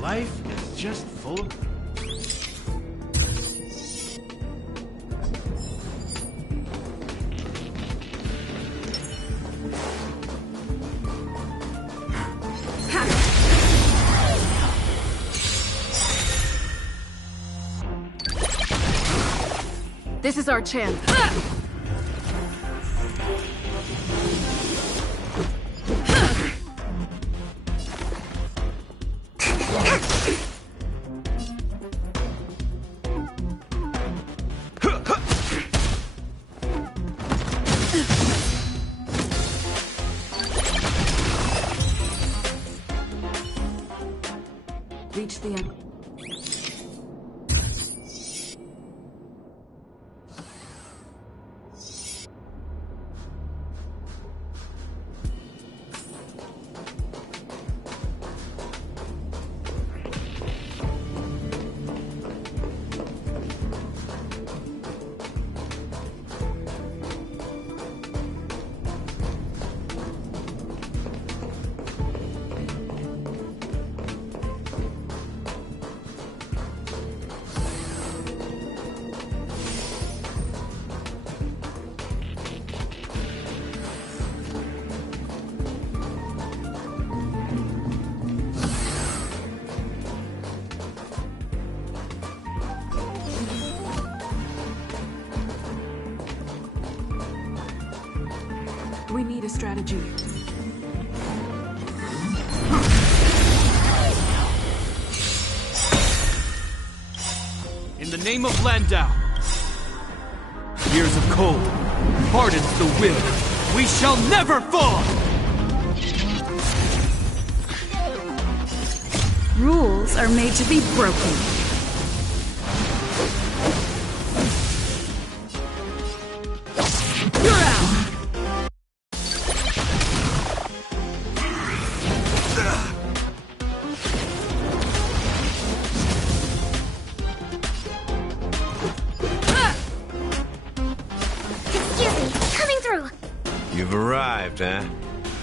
Life is just full of... This is our chance. Reach the end. We need a strategy. In the name of Landau, years of cold hardens the will. We shall never fall! Rules are made to be broken. You're out! You've arrived, huh?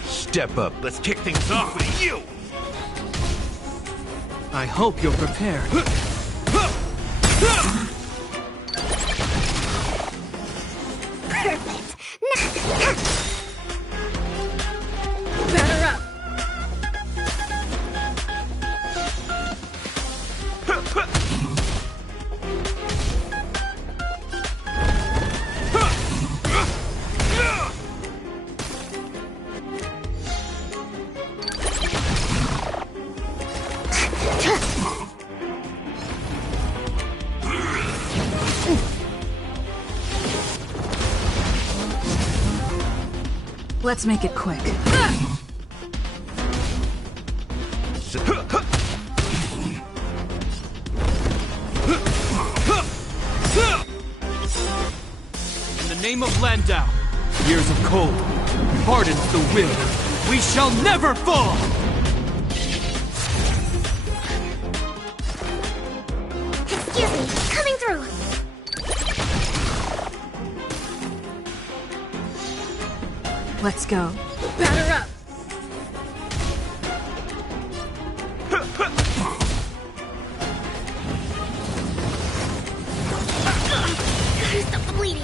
Step up. Let's kick things off with you! I hope you're prepared. Perfect. Batter up. Let's make it quick. In the name of Landau, years of cold hardens the will. We shall never fall! Excuse me, coming through. Let's go. Batter up! Gotta stop the bleeding.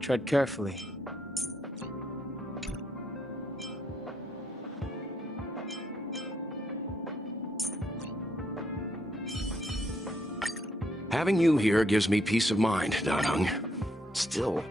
Tread carefully. Having you here gives me peace of mind, Dadung. Still.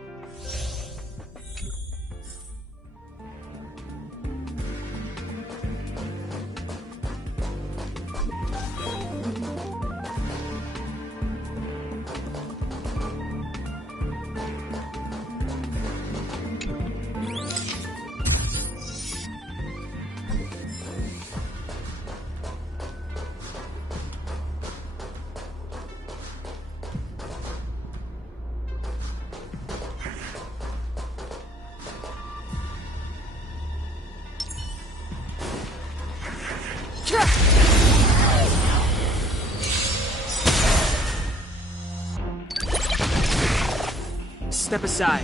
Step aside.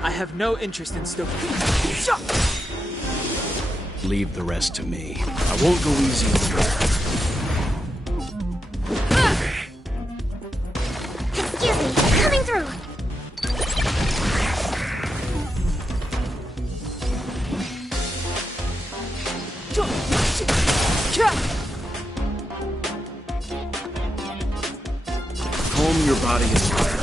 I have no interest in still. Leave the rest to me. I won't go easy on you. Excuse me, coming through. Calm your body and mind.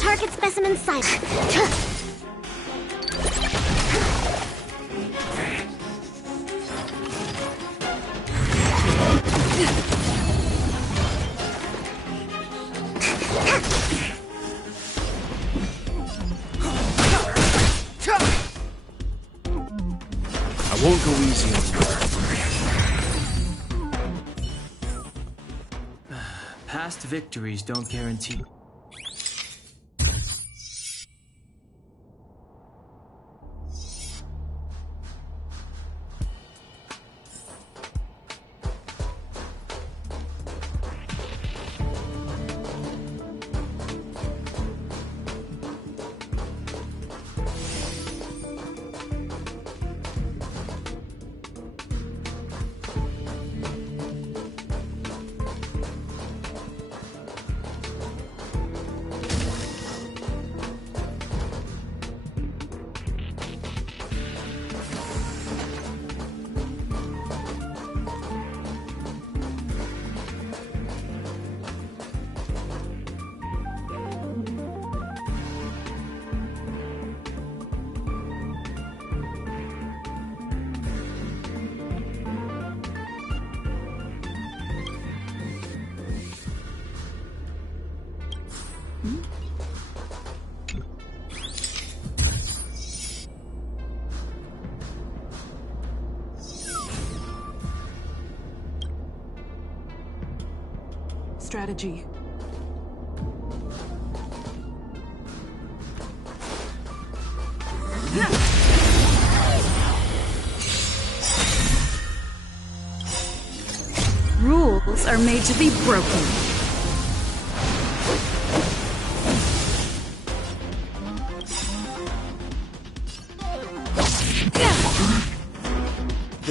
Target specimen sighted. I won't go easy on you. Past victories don't guarantee. Strategy. Rules are made to be broken.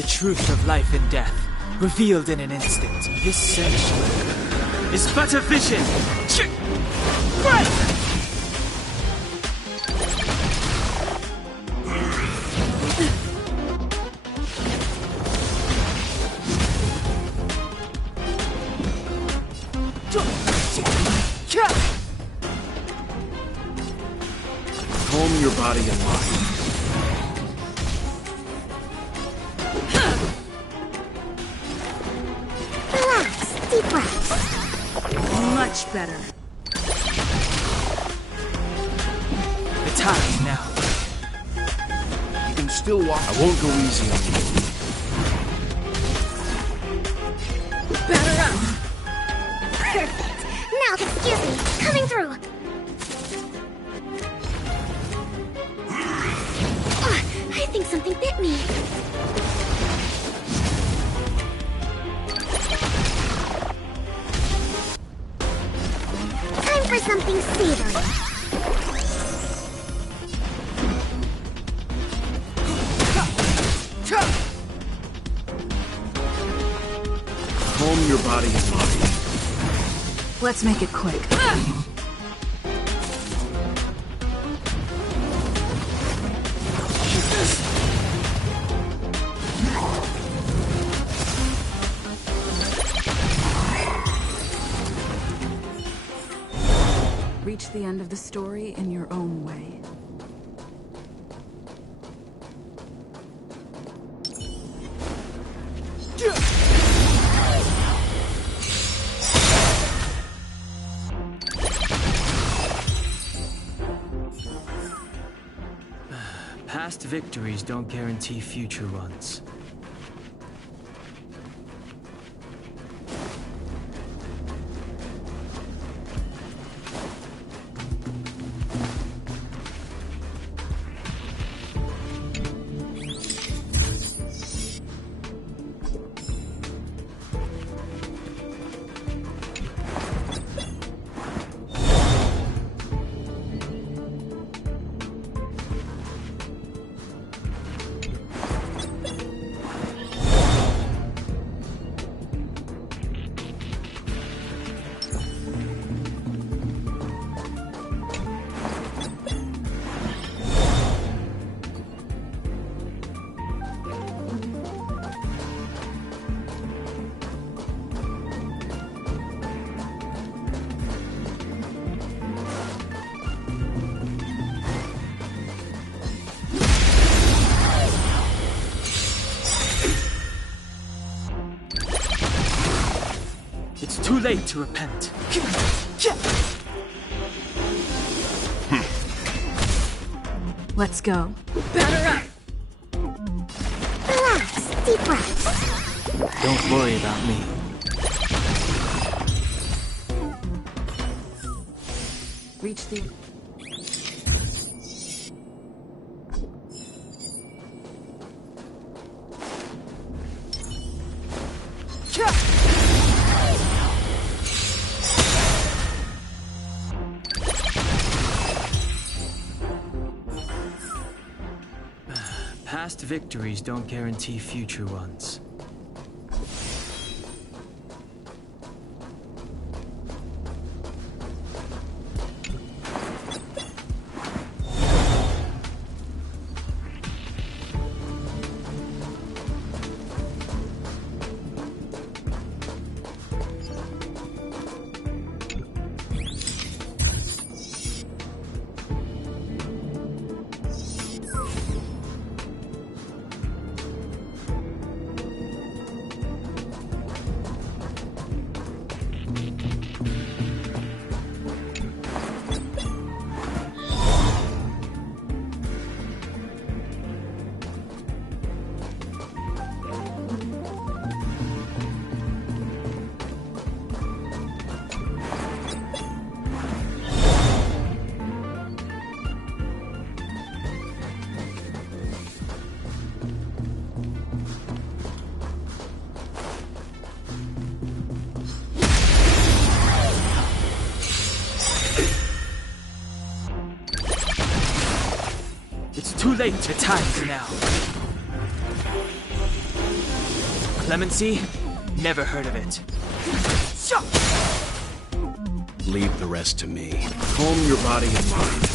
The truth of life and death, revealed in an instant. This sanctuary is but a vision. Breath! Calm your body and mind. Relax, deep breaths. Much better. The time now. You can still walk. I won't go easy on you. Batter up. Perfect. Now, excuse me, coming through. I think something bit me. Time for something savory. Calm your body and mind. Let's make it quick. Reach the end of the story in your own way. Past victories don't guarantee future ones. It's too late to repent. Let's go. Batter up. Relax, deep breaths. Don't worry about me. Reach the... Past victories don't guarantee future ones. It's too late. The time's now. Clemency? Never heard of it. Leave the rest to me. Calm your body and mind.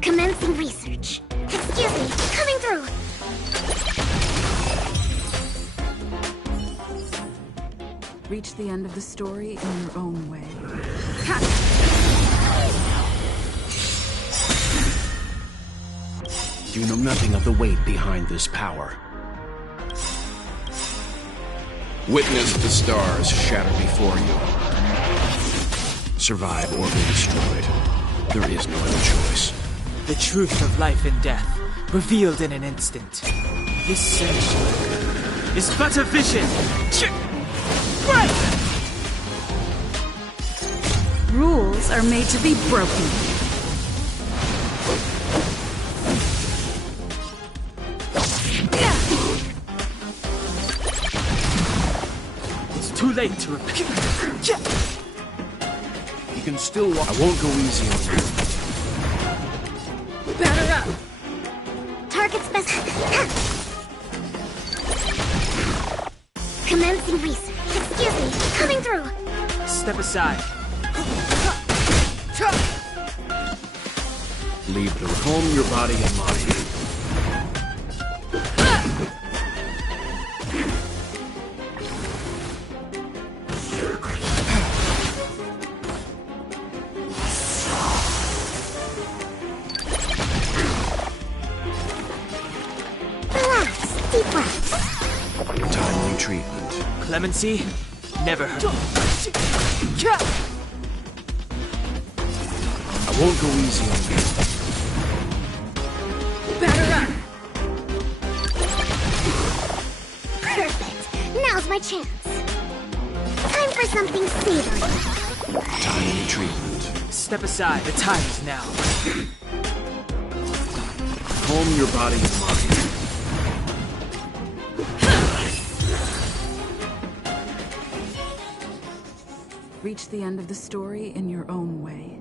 Commencing research. Excuse me, coming through. Reach the end of the story in your own way. You know nothing of the weight behind this power. Witness the stars shatter before you. Survive or be destroyed. There is no other choice. The truth of life and death, revealed in an instant. This sanctuary is but a vision. Rules are made to be broken. It's too late to repair. You can still walk. I won't go easy on you. Batter up. Target spec. Commencing research. Excuse me, coming through. Step aside. Leave the calm your body and mind. Relax, deep breaths. Timely treatment. Clemency? Never heard of it. I won't go easy on you. Batter up. Perfect. Now's my chance. Time for something savory. Timely treatment. Step aside. The time is now. Calm your body and mind. Reach the end of the story in your own way.